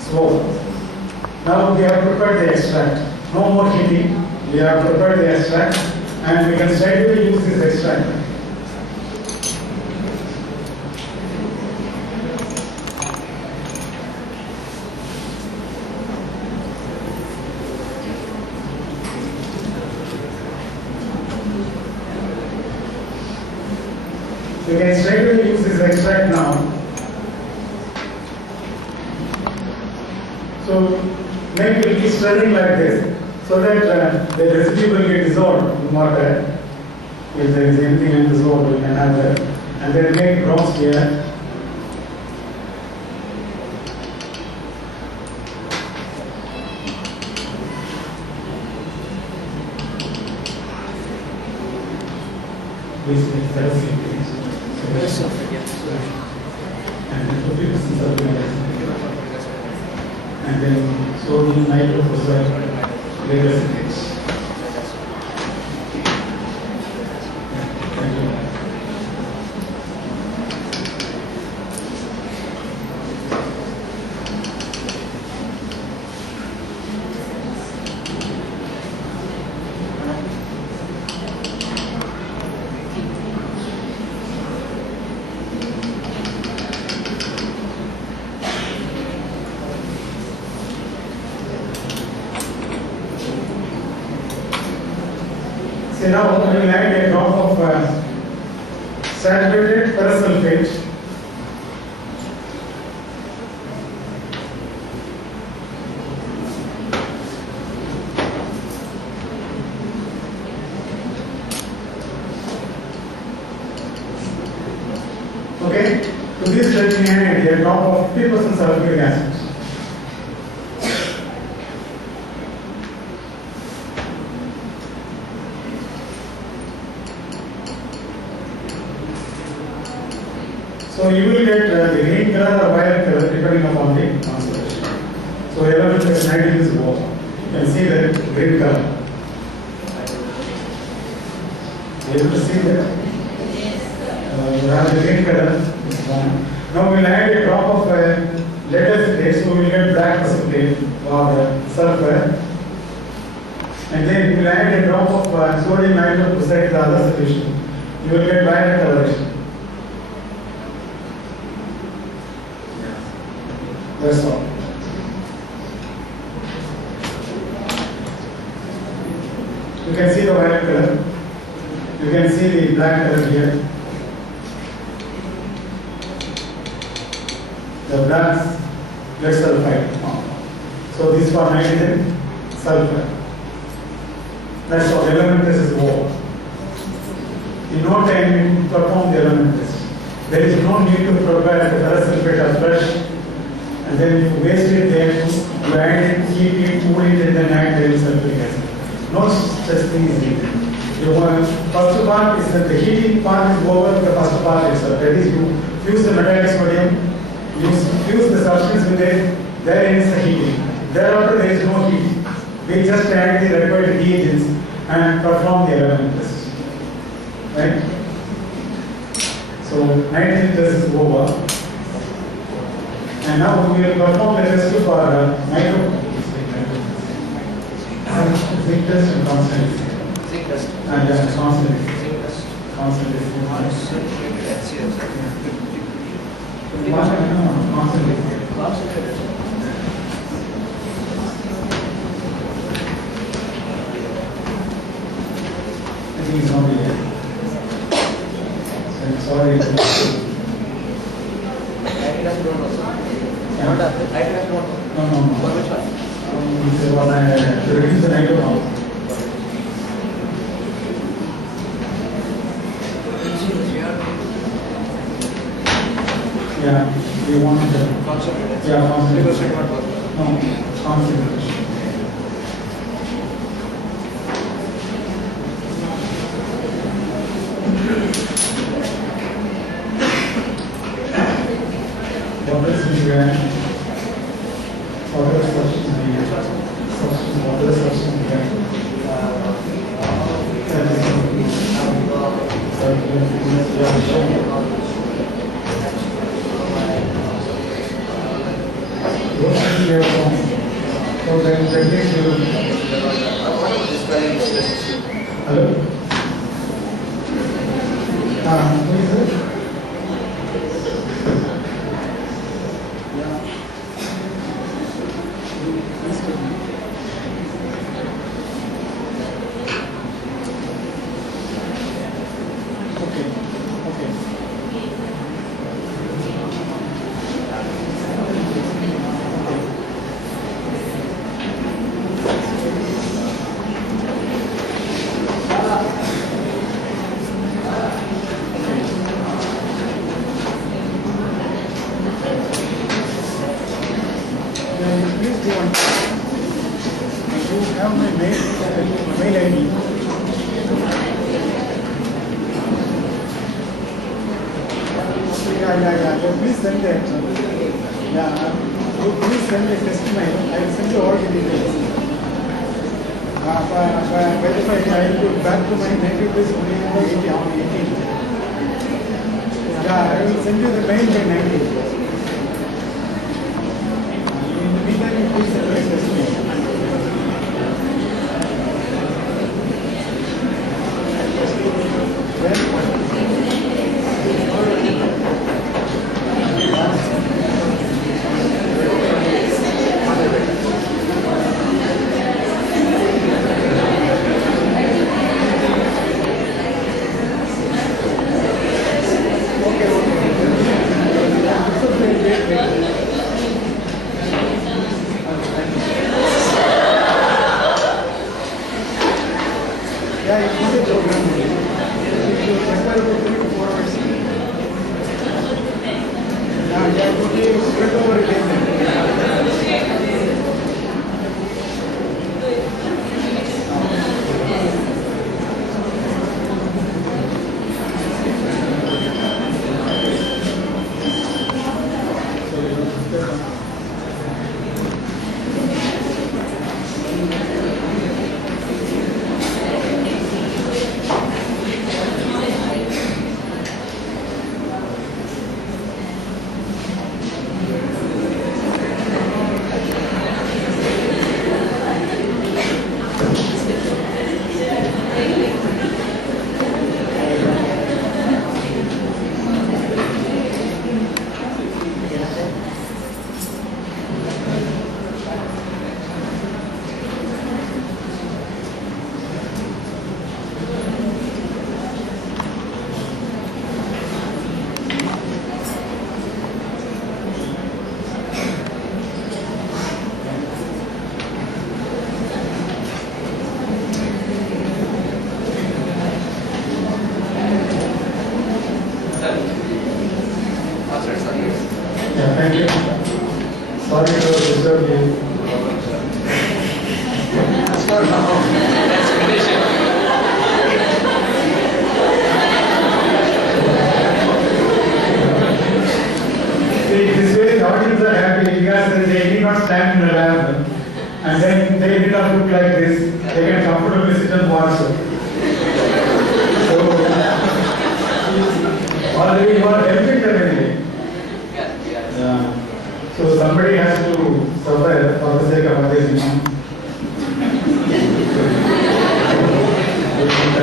So, now we have prepared the extract. No more heating. We have prepared the extract and we can straightaway use this extract. We can straightaway use this extract now. So make it keep stirring like this so that the residue will get dissolved in water. If there is anything undissolved, we can have that. And then make drops here. Please make that sequence. And then 50% sulfuric and then sodium nitrophosphate later synthase. Thank you. So now we will add a drop of saturated parasulfate. Okay, to this let me add a drop of 50% sulfuric acid. So you will get the green color or violet color depending upon the concentration. So element is 90 is water. You can see the green color. Are you able to see that? You have the green color. Now we will add a drop of lead acetate, so we will get black precipitate or sulfur. And then we will add a drop of sodium nitrophosphates, the other solution. You will get violet coloration. That's all. You can see the violet color. You can see the black color here. The black lead sulfide. So this is for nitrogen sulfur. That's what element test is over. In no time you perform the element test. There is no need to prepare the ferrous sulfate afresh, and then you waste it there, you add it, heat it, cool it, and then add the sulfuric acid. No such thing is needed. The first part is that the heating part is over the first part itself. That is, you fuse the metallic sodium, you fuse the substance with it, there ends the heating. Thereafter there is no heating. We just add the required reagents and perform the element test. Right? So nitrogen test is over. And now we will perform the test for zinc test and constant. Zinc test. And constant. Zinc test. Constant. Concentrated. I think it's not here. I'm sorry. Nitrogen don't know. Yeah. Nitrogen don't know. No. For which one? This is what I to reduce the nitrogen. Yeah, we want the Concentrated. yeah, constant. Because it won't work. No, constant. What else we have? What else substance we have? Substance, what else substance we have? What is your phone? So then that means you This value is less. hello? Who is it? Please send that. Yeah, please send the test mail. I will send you all the details. By the way, I will go back to my native place only on 18th. Yeah, I will send you the mail by 19th. In the meantime, you please send me a test mail. So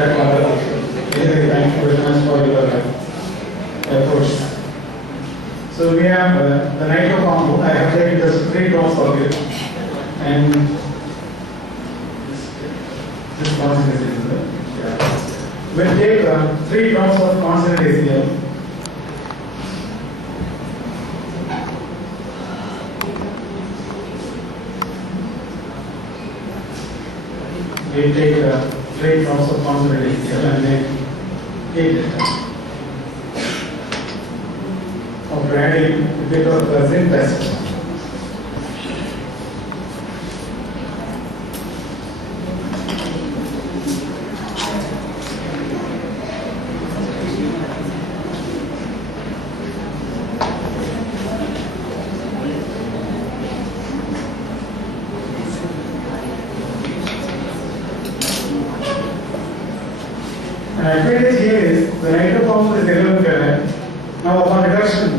that part. Anyway, thank you very much for your approach. So we have the nitro compound. I have taken just 3 drops of it, and this concentrate is there. Yeah. We'll take 3 drops of concentrate here. We'll take 3 drops of concentrate here and then take it. After adding a bit of zinc acid. And advantage here is the nitro compound is yellow color. Now upon reduction,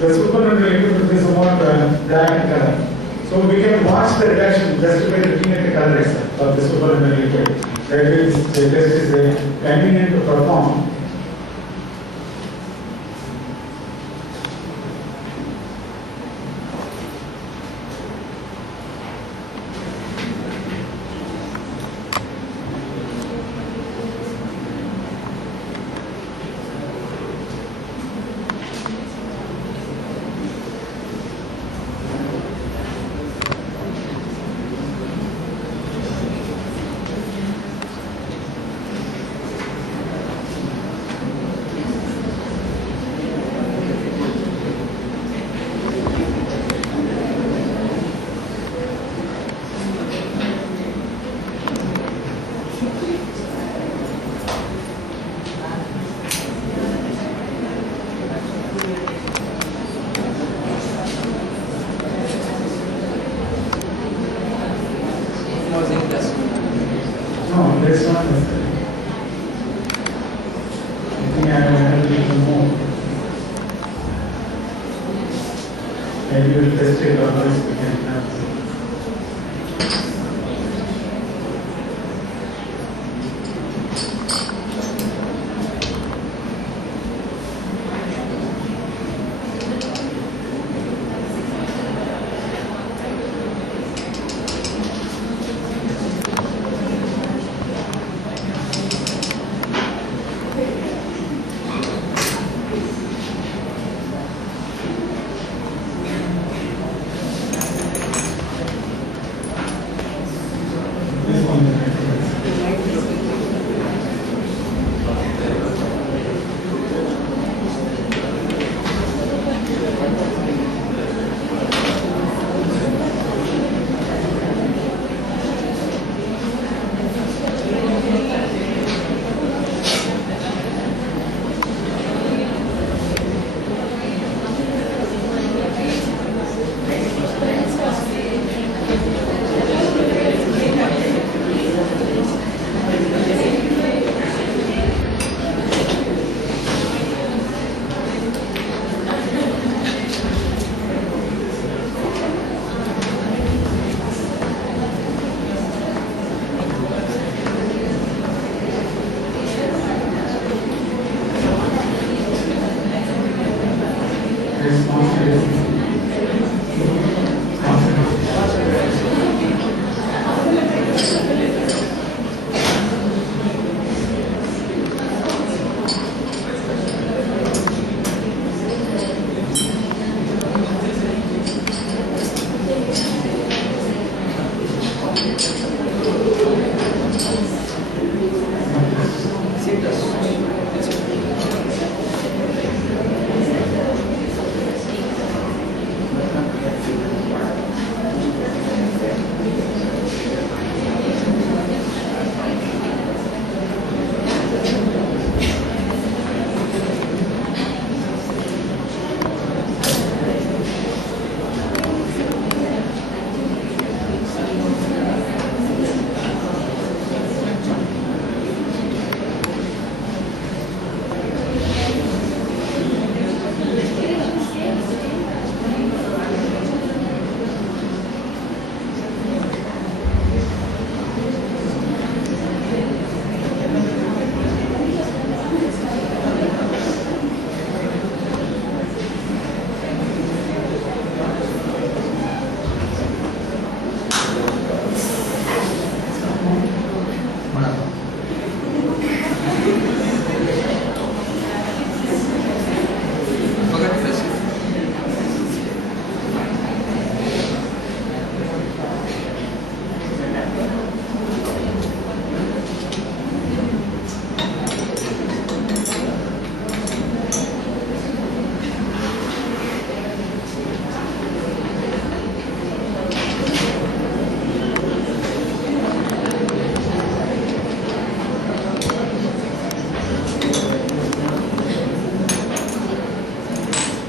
the supercritical liquid will be somewhat black in color. So we can watch the reduction just by looking at the color itself of the supercritical liquid. That is, the test is convenient to perform. No, that's not necessary. I think I will have a little more. Maybe we'll test it, otherwise we can have.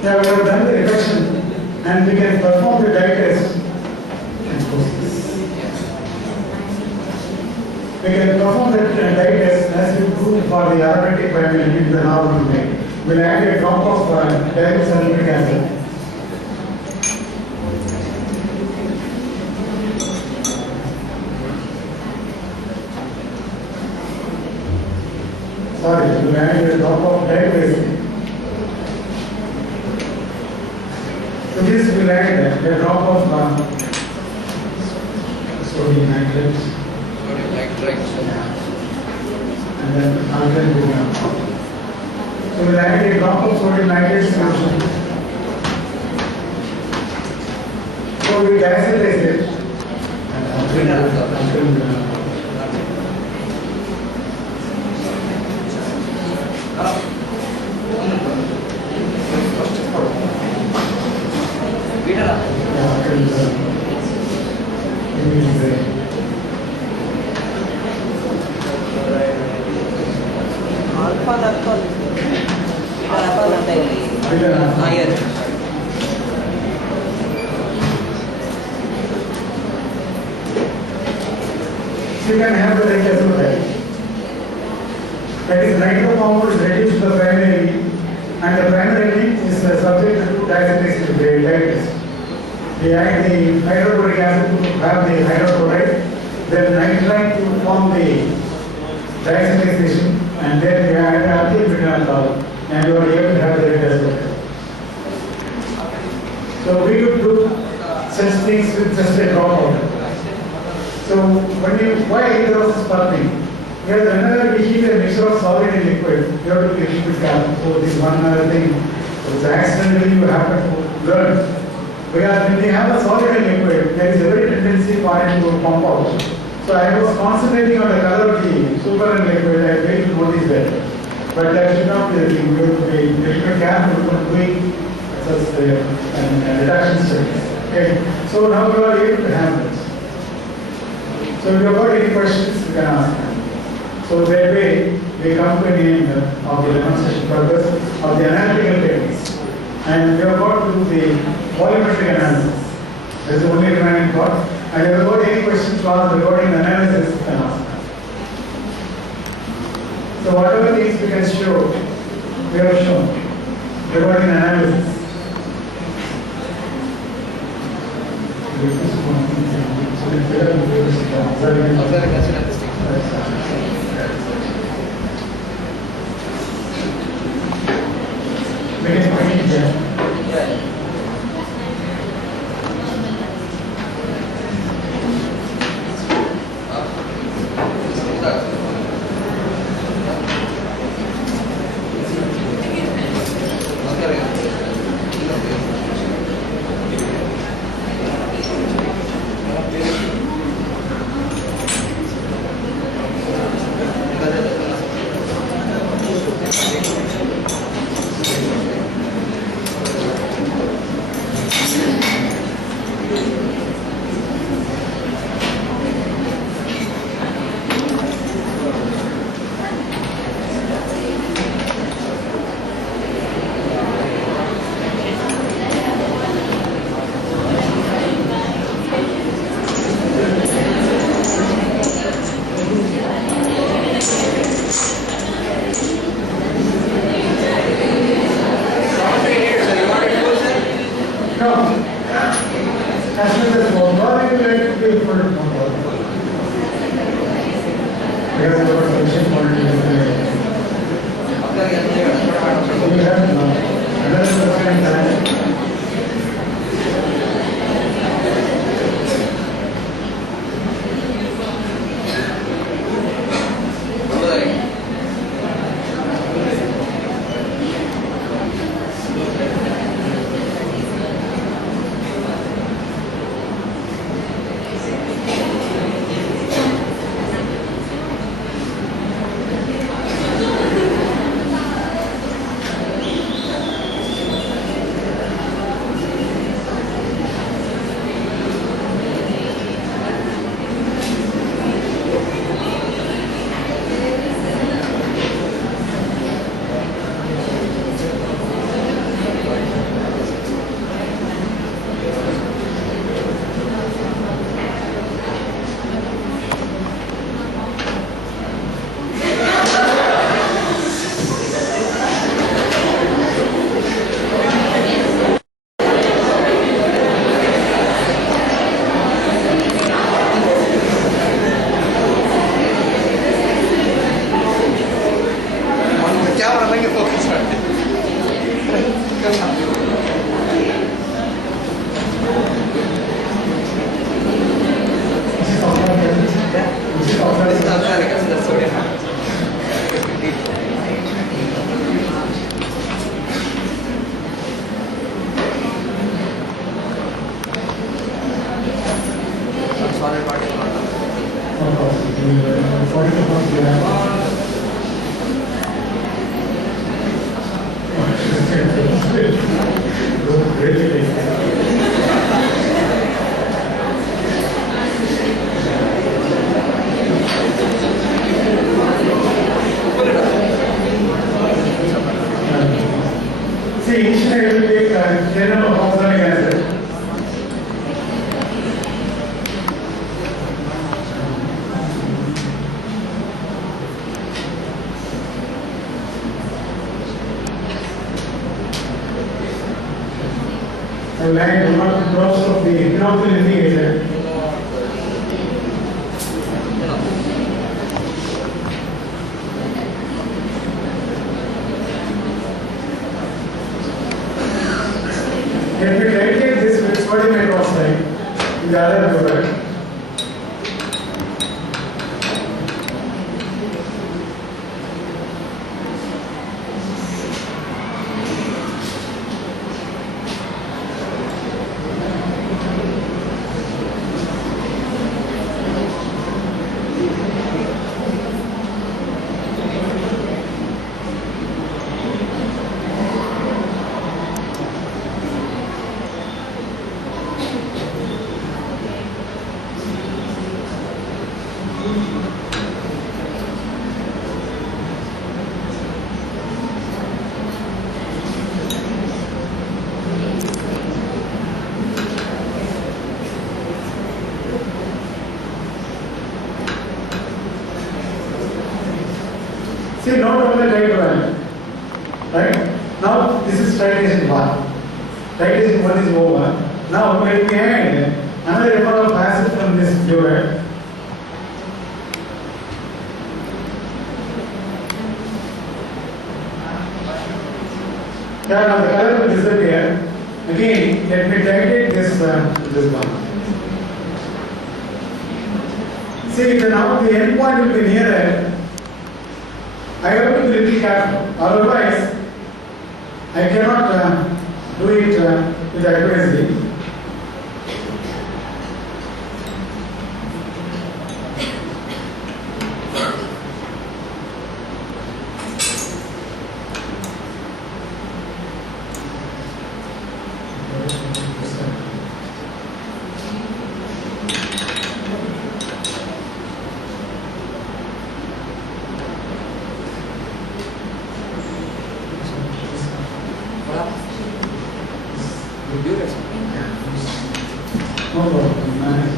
Yeah, we have done the reduction and we can perform the dye test and process. We can perform the dye test as we do for the aromatic biomechanics in the normal way. We'll add a drop of disulfuric acid. Sorry, we'll add a drop of dilutic. To this we'll add a drop of sodium nitrate. And then alkaline. So we'll add a drop of sodium nitrate solution. So we diacetylize it. And alkaline. You can have the right as well, right? That is, nitroform is reduced to the primary and the primary is subject to diacetylic test. We add the hydrochloric acid to have the hydrochloride, then nitrite to form the diacetylization, and then we add alkyl butanol, and you are able to have the red as well. So we could do such things with just a drop out. So why hydrolysis sparkling? Because whenever we heat a mixture of solid and liquid, you have to keep it calm. So this is one other thing. So it's accidentally you have to learn. Because when we have a solid and liquid, there is a very tendency for it to pump out. So I was concentrating on the color of the super and liquid. I failed to notice that. But that should not be the thing. We have to be a little bit careful when doing such reduction studies. Okay. So now you are able to have this. So if you have got any questions, you can ask them. So that way, we come to an end of the demonstration purpose of the analytical techniques. And we have got to do the volumetric analysis. That is the only remaining part. And if you have got any questions to ask regarding the analysis, you can ask them. So whatever things we can show, we have shown regarding analysis. See, initially I will take general oxalic acid. I will add 1 drops of the inoculum agent. Let me titrate this with sodium hydroxide in the other product. See, not only titration, right? Now this is titration 1. Titration 1 is over. Now let me add another amount of acid from this fluid. Yeah, now the color will disappear. Again, let me titrate this one. See, now the end point will be nearer. I have to be little careful. Otherwise, I cannot do it with accuracy. No problem. Manage.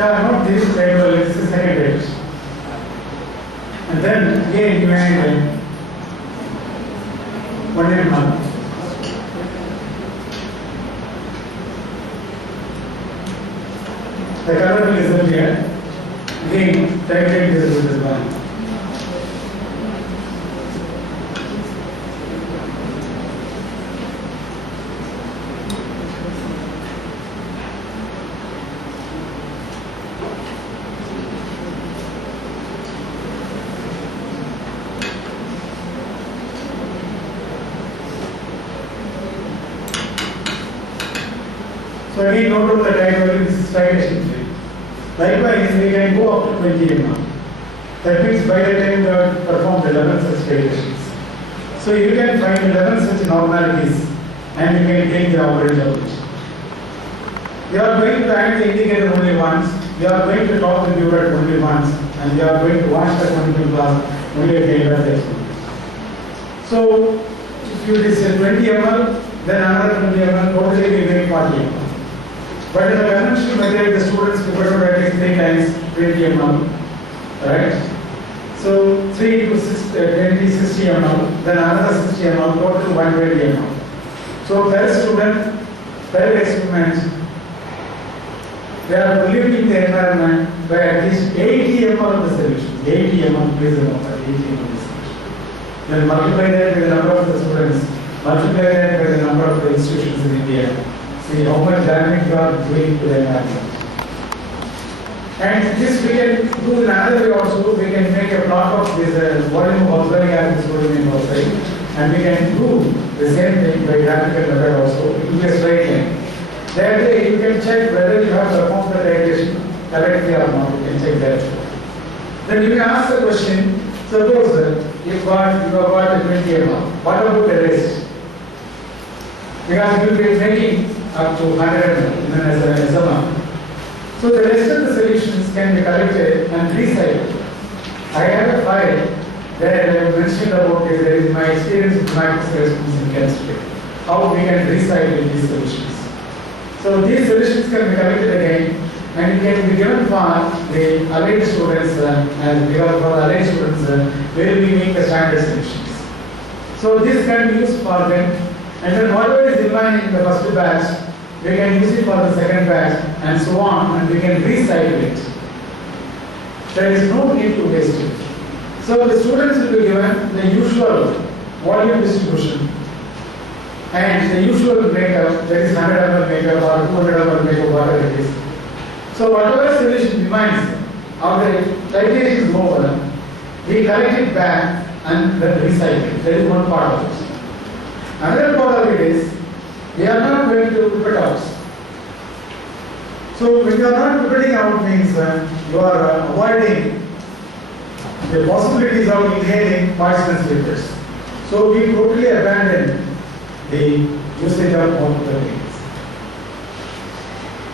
Not this table, this is second page. And then again you add 1 ml. The color will disappear. Again, titrate this with this one. So again, note of the title is titration 3. Likewise, we can go up to 20 ml. That means by the time we have performed 11 such titrations. So you can find 11 such normalities and you can take the average of it. You are going to add the indicator only once, you are going to talk the burette only once, and you are going to watch the quantum class only at the end of the experiment. So if you this 20 ml, then another 20 ml, totally we make 40 ml. But in the conventional method, the students prefer to write 3 times 20 ml, right? So 3 into 20, 60 ml, then another 60 ml, total 120 ml. So per student, per experiment, they are polluting the environment by at least 80 ml of the solution. 80 ml, please remember. 18 of this solution. Then multiply that by the number of the students, multiply that by the number of the institutions in India. See how much damage you are doing to the environment. And this we can do in another way also. We can make a plot of this volume of observing atoms volume outside, and we can do the same thing by graphical method also. It will be a straight line. That way you can check whether you have performed the titration correctly or not. You can check that. Then you can ask the question, suppose you have got 20 mm. What about the rest? Because you will be making up to 100 mm as an SMR. So the rest of the solutions can be collected and recycled. I have a file that I have mentioned about this. There is my experience with Microscale Chemistry. How we can recycle these solutions. So these solutions can be collected again, and it can be given for the allied students, and because for the allied students, where we make the standard solutions. So this can be used for them, and then whatever is remaining in the first batch, we can use it for the second batch, and so on, and we can recycle it. There is no need to waste it. So the students will be given the usual volume distribution and the usual makeup, that is 100 ml makeup or 200 ml makeup, whatever it is. So whatever solution remains, or the titration is over, we collect it back and then recycle it. That is one part of it. Another part of it is, we are not going to put out. So when you are not putting out means you are avoiding the possibilities of inhaling poisonous liquids. So we totally abandon the usage of multiple things.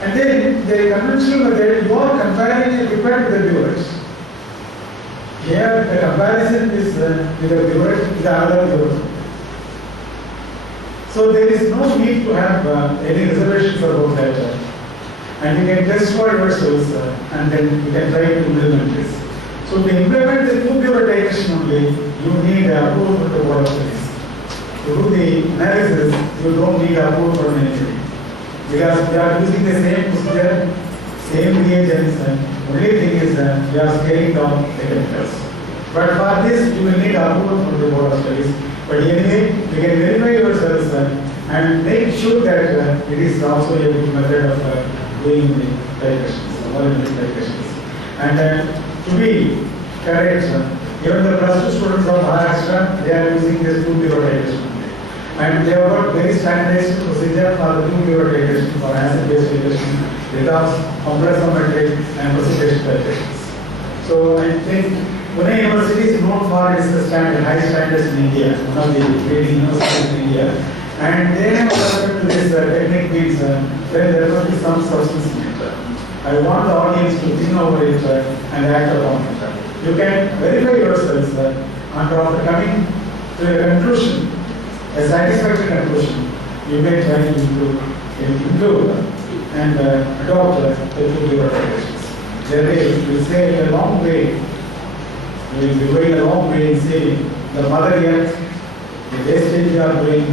And then the conventional method, you are comparing a liquid with the viewers. Here the comparison is with the viewers with the other viewers. So there is no need to have any reservations about that. And you can test for yourselves and then you can try to implement this. So to implement the two-viewer titration only, you need approval from the board of studies. To do the analysis, you don't need approval from anybody. Because we are using the same procedure, same reagents, and only thing is we are scaling down the chemicals. But for this, you will need approval from the board of studies. But anyway, you can verify yourselves and make sure that it is also a good method of doing the titrations, volumetric titrations. And to be correct, even the plus 2 students of Maharashtra, they are using this 2-viewer titration. And they have got very standardized procedure for the 2-viewer titration, for acid-based titration, without compressometric and precipitation titrations. So I think Pune University is known for its standard, high standards in India, one of the leading universities in India. And they have adopted to this technique means when there must be some substance in it. I want the audience to think over it and act upon it. You can verify yourselves and after coming to a conclusion, a satisfactory conclusion, you may try to improve and adopt the 2-viewer titrations. There will save a long way. We will be going a long way in saving the mother earth, the wastage we are doing,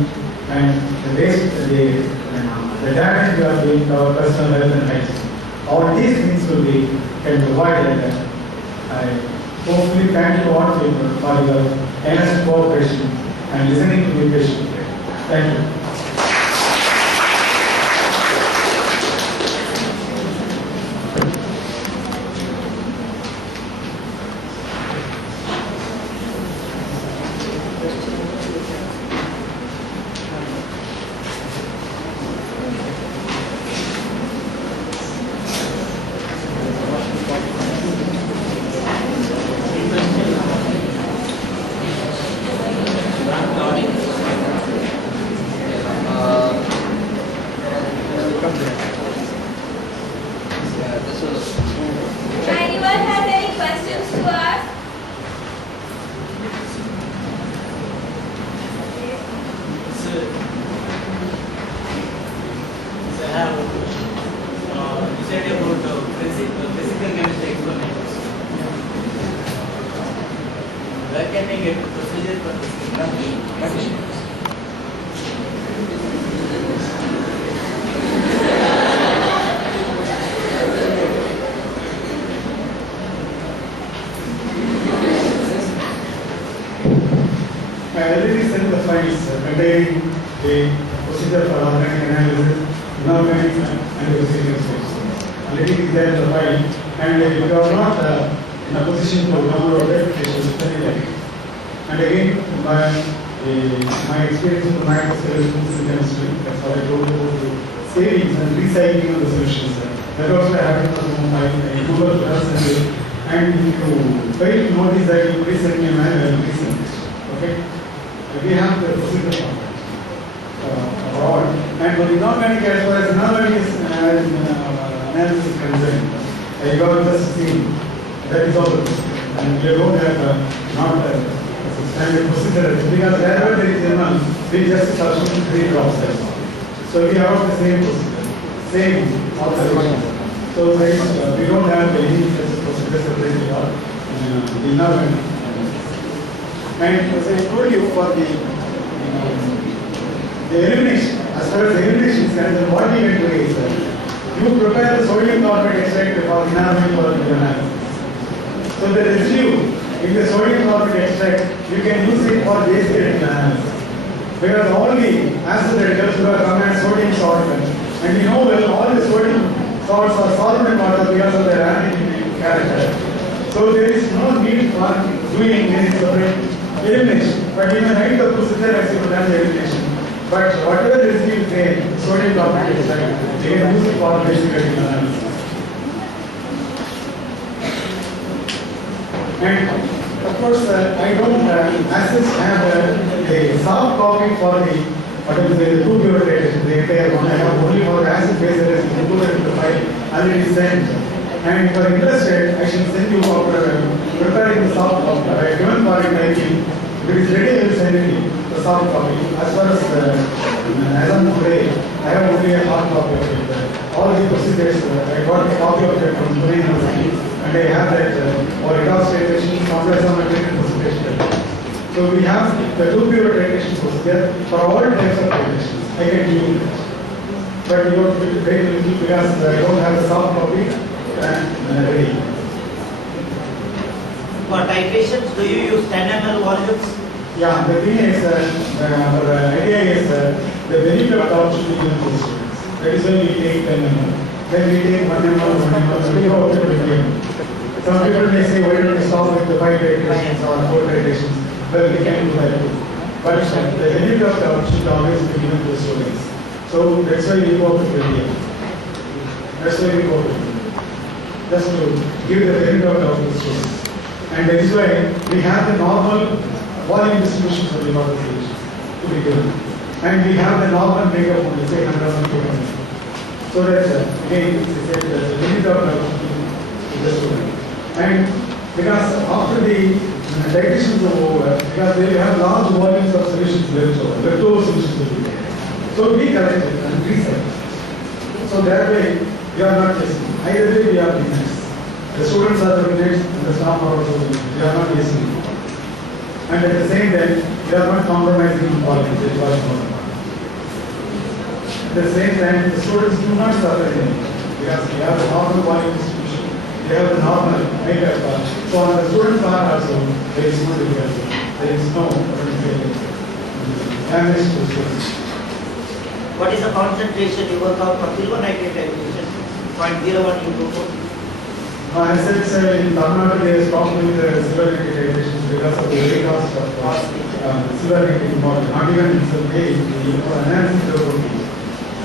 and the damage we are doing to our personal health and hygiene. All these things will be can be avoided. I hopefully thank you all for your earnest cooperation and listening to me patiently. Thank you. Anyone has any questions to ask? So I have a question. You said about physical chemistry experiments. Where can I get the procedure for this? I already sent the files containing the procedure for organic analysis, inorganic and physical steps. Already is there in the file, and if you are not in a position to download it, you should send it again. And again, my experience with the Microscale Chemistry, that's what I told you about the savings and recycling of the solutions. That also happened on my Google Plus and if you fail to notice that you please send me a manual, please send it. Okay? We have the procedure abroad. And for the inorganic, as far as inorganic analysis is concerned, you got just seen that is all. And we don't have not standard procedure because wherever there is ML, we just substitute 3 drops there. So we have the same procedure, same observation. So there is, we don't have any such procedure separately or inorganic. And as I told you, for the elimination, as far as the elimination is concerned, what you can do is you prepare the sodium carbonate extract for inorganic or analysis. So the residue in the sodium carbonate extract, you can use it for base chemical analysis. Because all the acid radicals will come as sodium salt. And you know well, all the sodium salts are soluble in water because of their anionic character. So there is no need for doing any separate elimination. But you can write the procedure as you have done the elimination. But whatever residue there, sodium carbonate extract, you can use it for base chemical analysis. And of course, I don't access have a soft copy for the the 2-pure data, the entire one. I have only for acid base that is included in the file already sent. And if you are interested, I shall send you after preparing the soft copy. I have given for it typing. If it is ready, I will send it the soft copy. As far as of today, I have only a hard copy of it. All the procedures, I got a copy of it from Pune University. And I have that for redox titration, complex on material presentation. So we have the 2-pure titration procedure for all types of titrations. I can do it. But you have to wait a little because I don't have the soft copy ready. For titrations, do you use 10 ml volumes? Yeah, the thing is, our idea is the benefit of the option to given to the students. That is why we take 10 ml. Then we take 1 ml, 1 ml, we go to the some people may say, why don't we stop with the 5 titrations or 4 titrations? Well, we can do that too. But the benefit of the option should always be given to the students. So that's why we go to the video. That's why we go to the just to give the benefit of the option to the students. And that is why we have the normal volume distribution for the water solution to be given. And we have the normal makeup only, say 100 kg. So that again, the benefit of the option to the student. And because after the titration is over, because they have large volumes of solutions leftover solutions will be there. So we collect it and reset. So that way, we are not listening. Either way, we are winners. The students are the winners and the staff are also winners. We are not listening. And at the same time, we are not compromising on quality. At the same time, the students do not suffer anything because we have the normal volume distribution. They have the normal makeup. So on the student part also, there is no difficulty. There is no damage to students. What is the concentration you work out for silver nitrate titration? 0.01 into 4? As I said, in Tamil Nadu, they stopped with the silver nitrate titration because of the very cost of silver nitrate model. Not even the way the analysis of the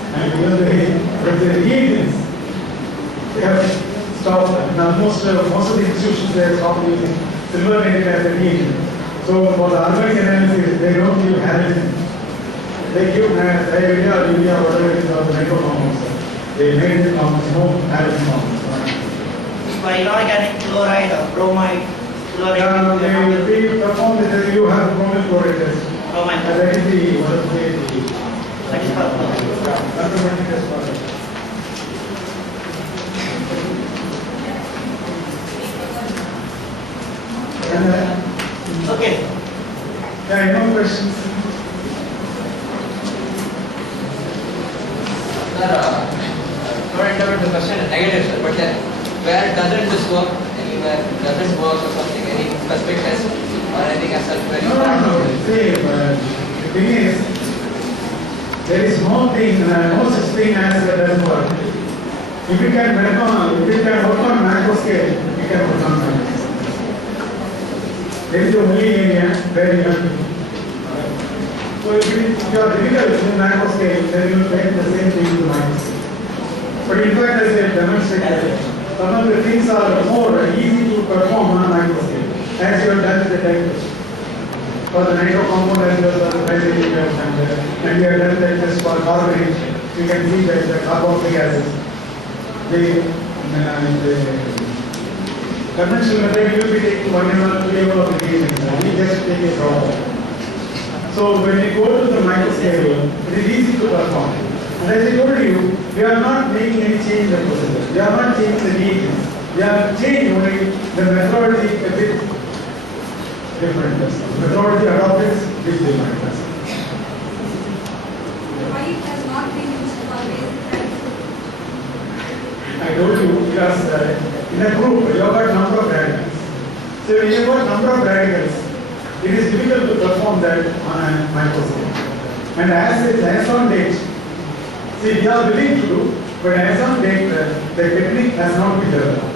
and even the reagents, they have stopped. Now most of the institutions they have stopped using silver nitrate as a reagent. So for the organic analysis, they don't give halogen. They give diarrhea or urea, whatever it is, or the microhormones. They made it hormones, no halogen hormones. For inorganic chloride or bromide, chloride. We perform this. You have bromine chloride test. Bromine. That is the what is the That is for automatic test for it. okay. Yeah, no questions. Sir, don't interpret the question as negative, sir, but then where doesn't this work? Anywhere doesn't work or something? Any specific test or anything as such? No. See, thing is, there is no such thing as a doesn't work. If you can work on macro scale, you can work on macro scale. That is the only area where you have to do. So if you are difficult in macro scale, then you will take the same thing to micro scale. But in fact, as I have demonstrated, some of the things are more easy to perform on macro scale, as you have done the test. For the nitro compound as well as the benzene and we have done the test for carbonate. You can see that the carboxylic acids, the conventional method you will be taking 1 ml, 2 ml of the reagent. We just take a drop. So when you go to the micro scale, it is easy to perform. And as I told you, we are not making any change in the procedure. We are not changing the reagents. We are changing only the methodology a bit different. Methodology adopted is different. Why it has not been used for basic I told you because in a group you have got number of radicals. So when you have got number of radicals, it is difficult to perform that on a microscope. And as on date, see we are willing to do, but as on date the technique has not been developed.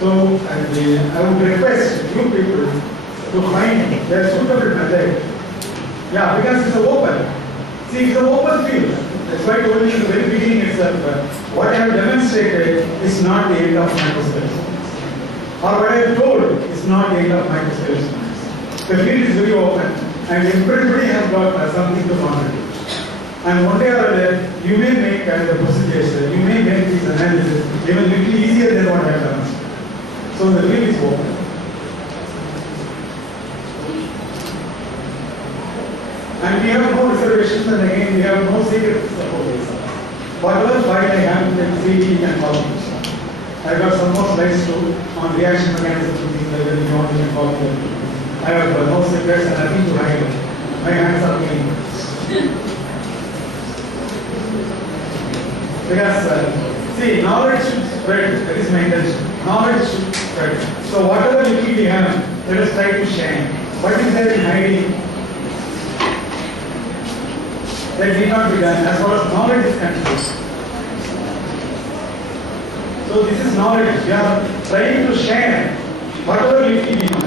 So I would request you people to find the suitable method. Yeah, because it's open. See, it's an open field. That's why I told you in the very beginning itself, what I have demonstrated is not the end of microscale. Or what I have told is not the end of microscale. The field is very open and everybody has got something to contribute. And one day or other, you may make the procedures, you may make this analysis even a little easier than what I have done. So the field is open. And we have no reservations, and again we have no secrets about this. Whatever file I have, then freely can publish. I got some more slides too on reaction mechanisms and things like that. If you want, you can copy them. I have no secrets and nothing to hide. My hands are clean. Because see, knowledge should spread. That is my intention. Knowledge should spread. So whatever little we have, let us try to share. What is there in hiding? That need not be done as far as knowledge is concerned. So this is knowledge. We are trying to share whatever little we know.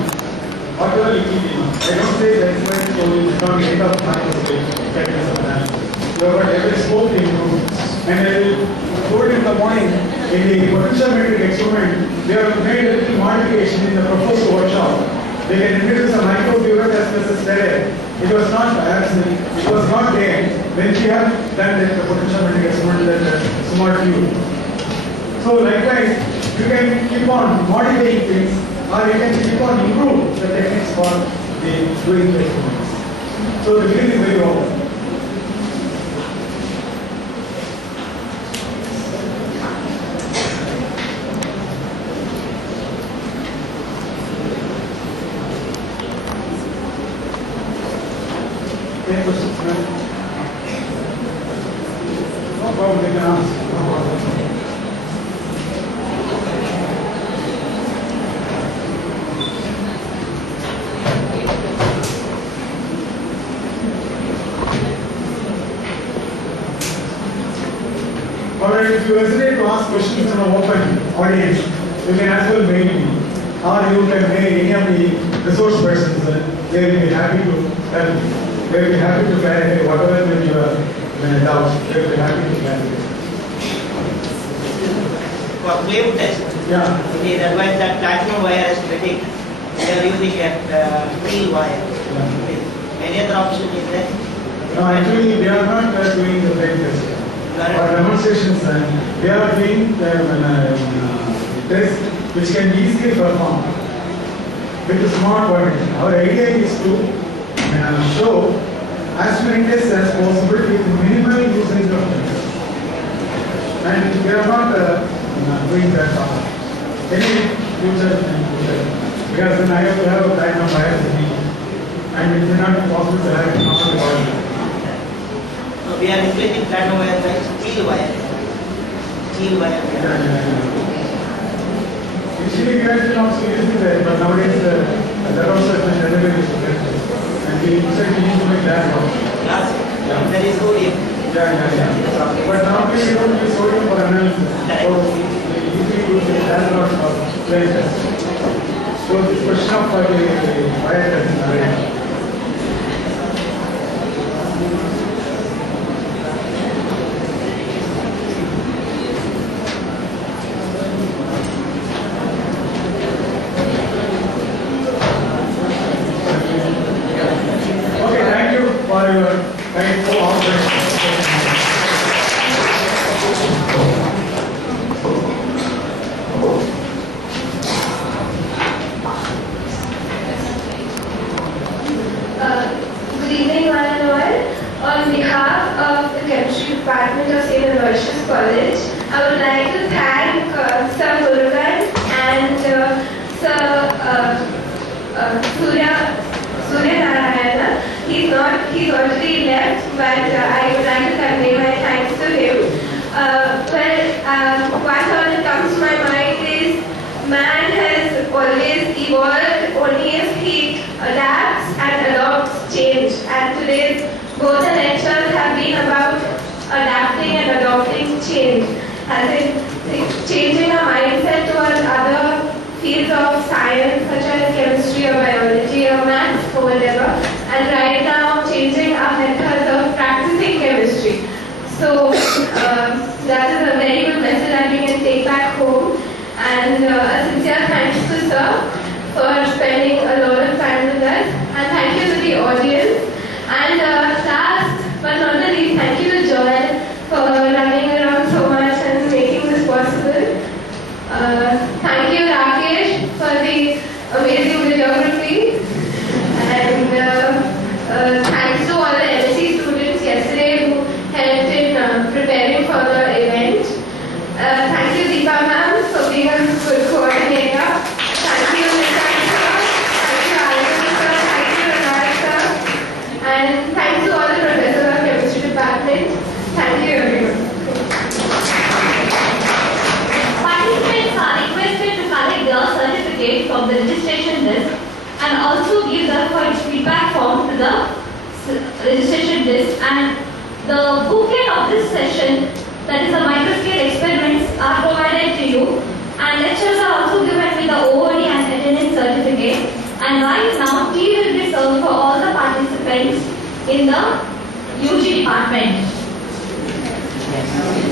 Whatever little we know. I don't say that is why so you not end of microscope techniques of analysis. You have got every scope improved. And I told in the morning in the potentiometric experiment, they have made a little modification in the proposed workshop. They can introduce a microbubate as well as stereo. It was not there when we have done the potentiometric experiment that small tube. So likewise, you can keep on modifying things or you can keep on improve the techniques for doing the experiments. So the field is very open. Any questions? No problem, they can ask. No problem. Alright, if you hesitate to ask questions in an open audience, you can as well mail me. Or you can mail any of the resource persons. They will be happy to help you. They will be happy to clarify whatever when you are doubts. They will be happy to clarify. For claim test, Yeah. it is advised that platinum wire as splitting. They are using a steel wire. Yeah. Any other option is there? No, actually, we are not doing the brain test. For demonstrations, we are doing tests which can be easily performed with a small quantity. Our idea is to show as many tests as possible with minimal usage of methods. And we are not doing that often. Any future, because then I have to have a kind of biopsy, and it is not possible to have a normal body. So we are replacing platinum wire by steel wire. Steel wire. Initially, we had been also using that, but nowadays that also has been delivered. And we said we need to make that one. Yeah. But now we don't use sodium for analysis. So usually use it as not for plain test. So this question of the biotech. Okay, thank you for your time for all questions. Good evening, one and all. On behalf of the Chemistry Department of St. Aloysius College, I would like to thank Sir Murugan and Surya Narayana. He's already left, but I would like to convey my thanks to him. One thought that comes to my mind is man has always evolved only if he adapts and adopts change. And today's both the lectures have been about adapting and adopting change, as in changing our mindset towards other fields of science such as chemistry or biology or maths or whatever, and right now changing our methods of practicing chemistry. So that is a very good message that we can take back home. And a sincere thanks to Sir for spending a lot of time with us, and thank you to the audience. And last but not the least, thank you to Joel for running around so much and making this possible. Thank you Rakesh for the amazing videography, and thanks to all the MSc students yesterday who helped in preparing for the event. Thank you Deepa ma'am for being a good coordinator. Thank you Nishan sir, thank you Arvind sir, thank you Ronald sir, and thanks to all the professors of chemistry department. Thank you everyone. Participants are requested to collect their certificate from the registration desk and also give the feedback form to the registration desk, and the booklet of this session, that is the microscale experiments, are provided to you, and lectures are also given with the OOD and attendance certificate. And right now tea will be served for all the participants in the UG department. Yes.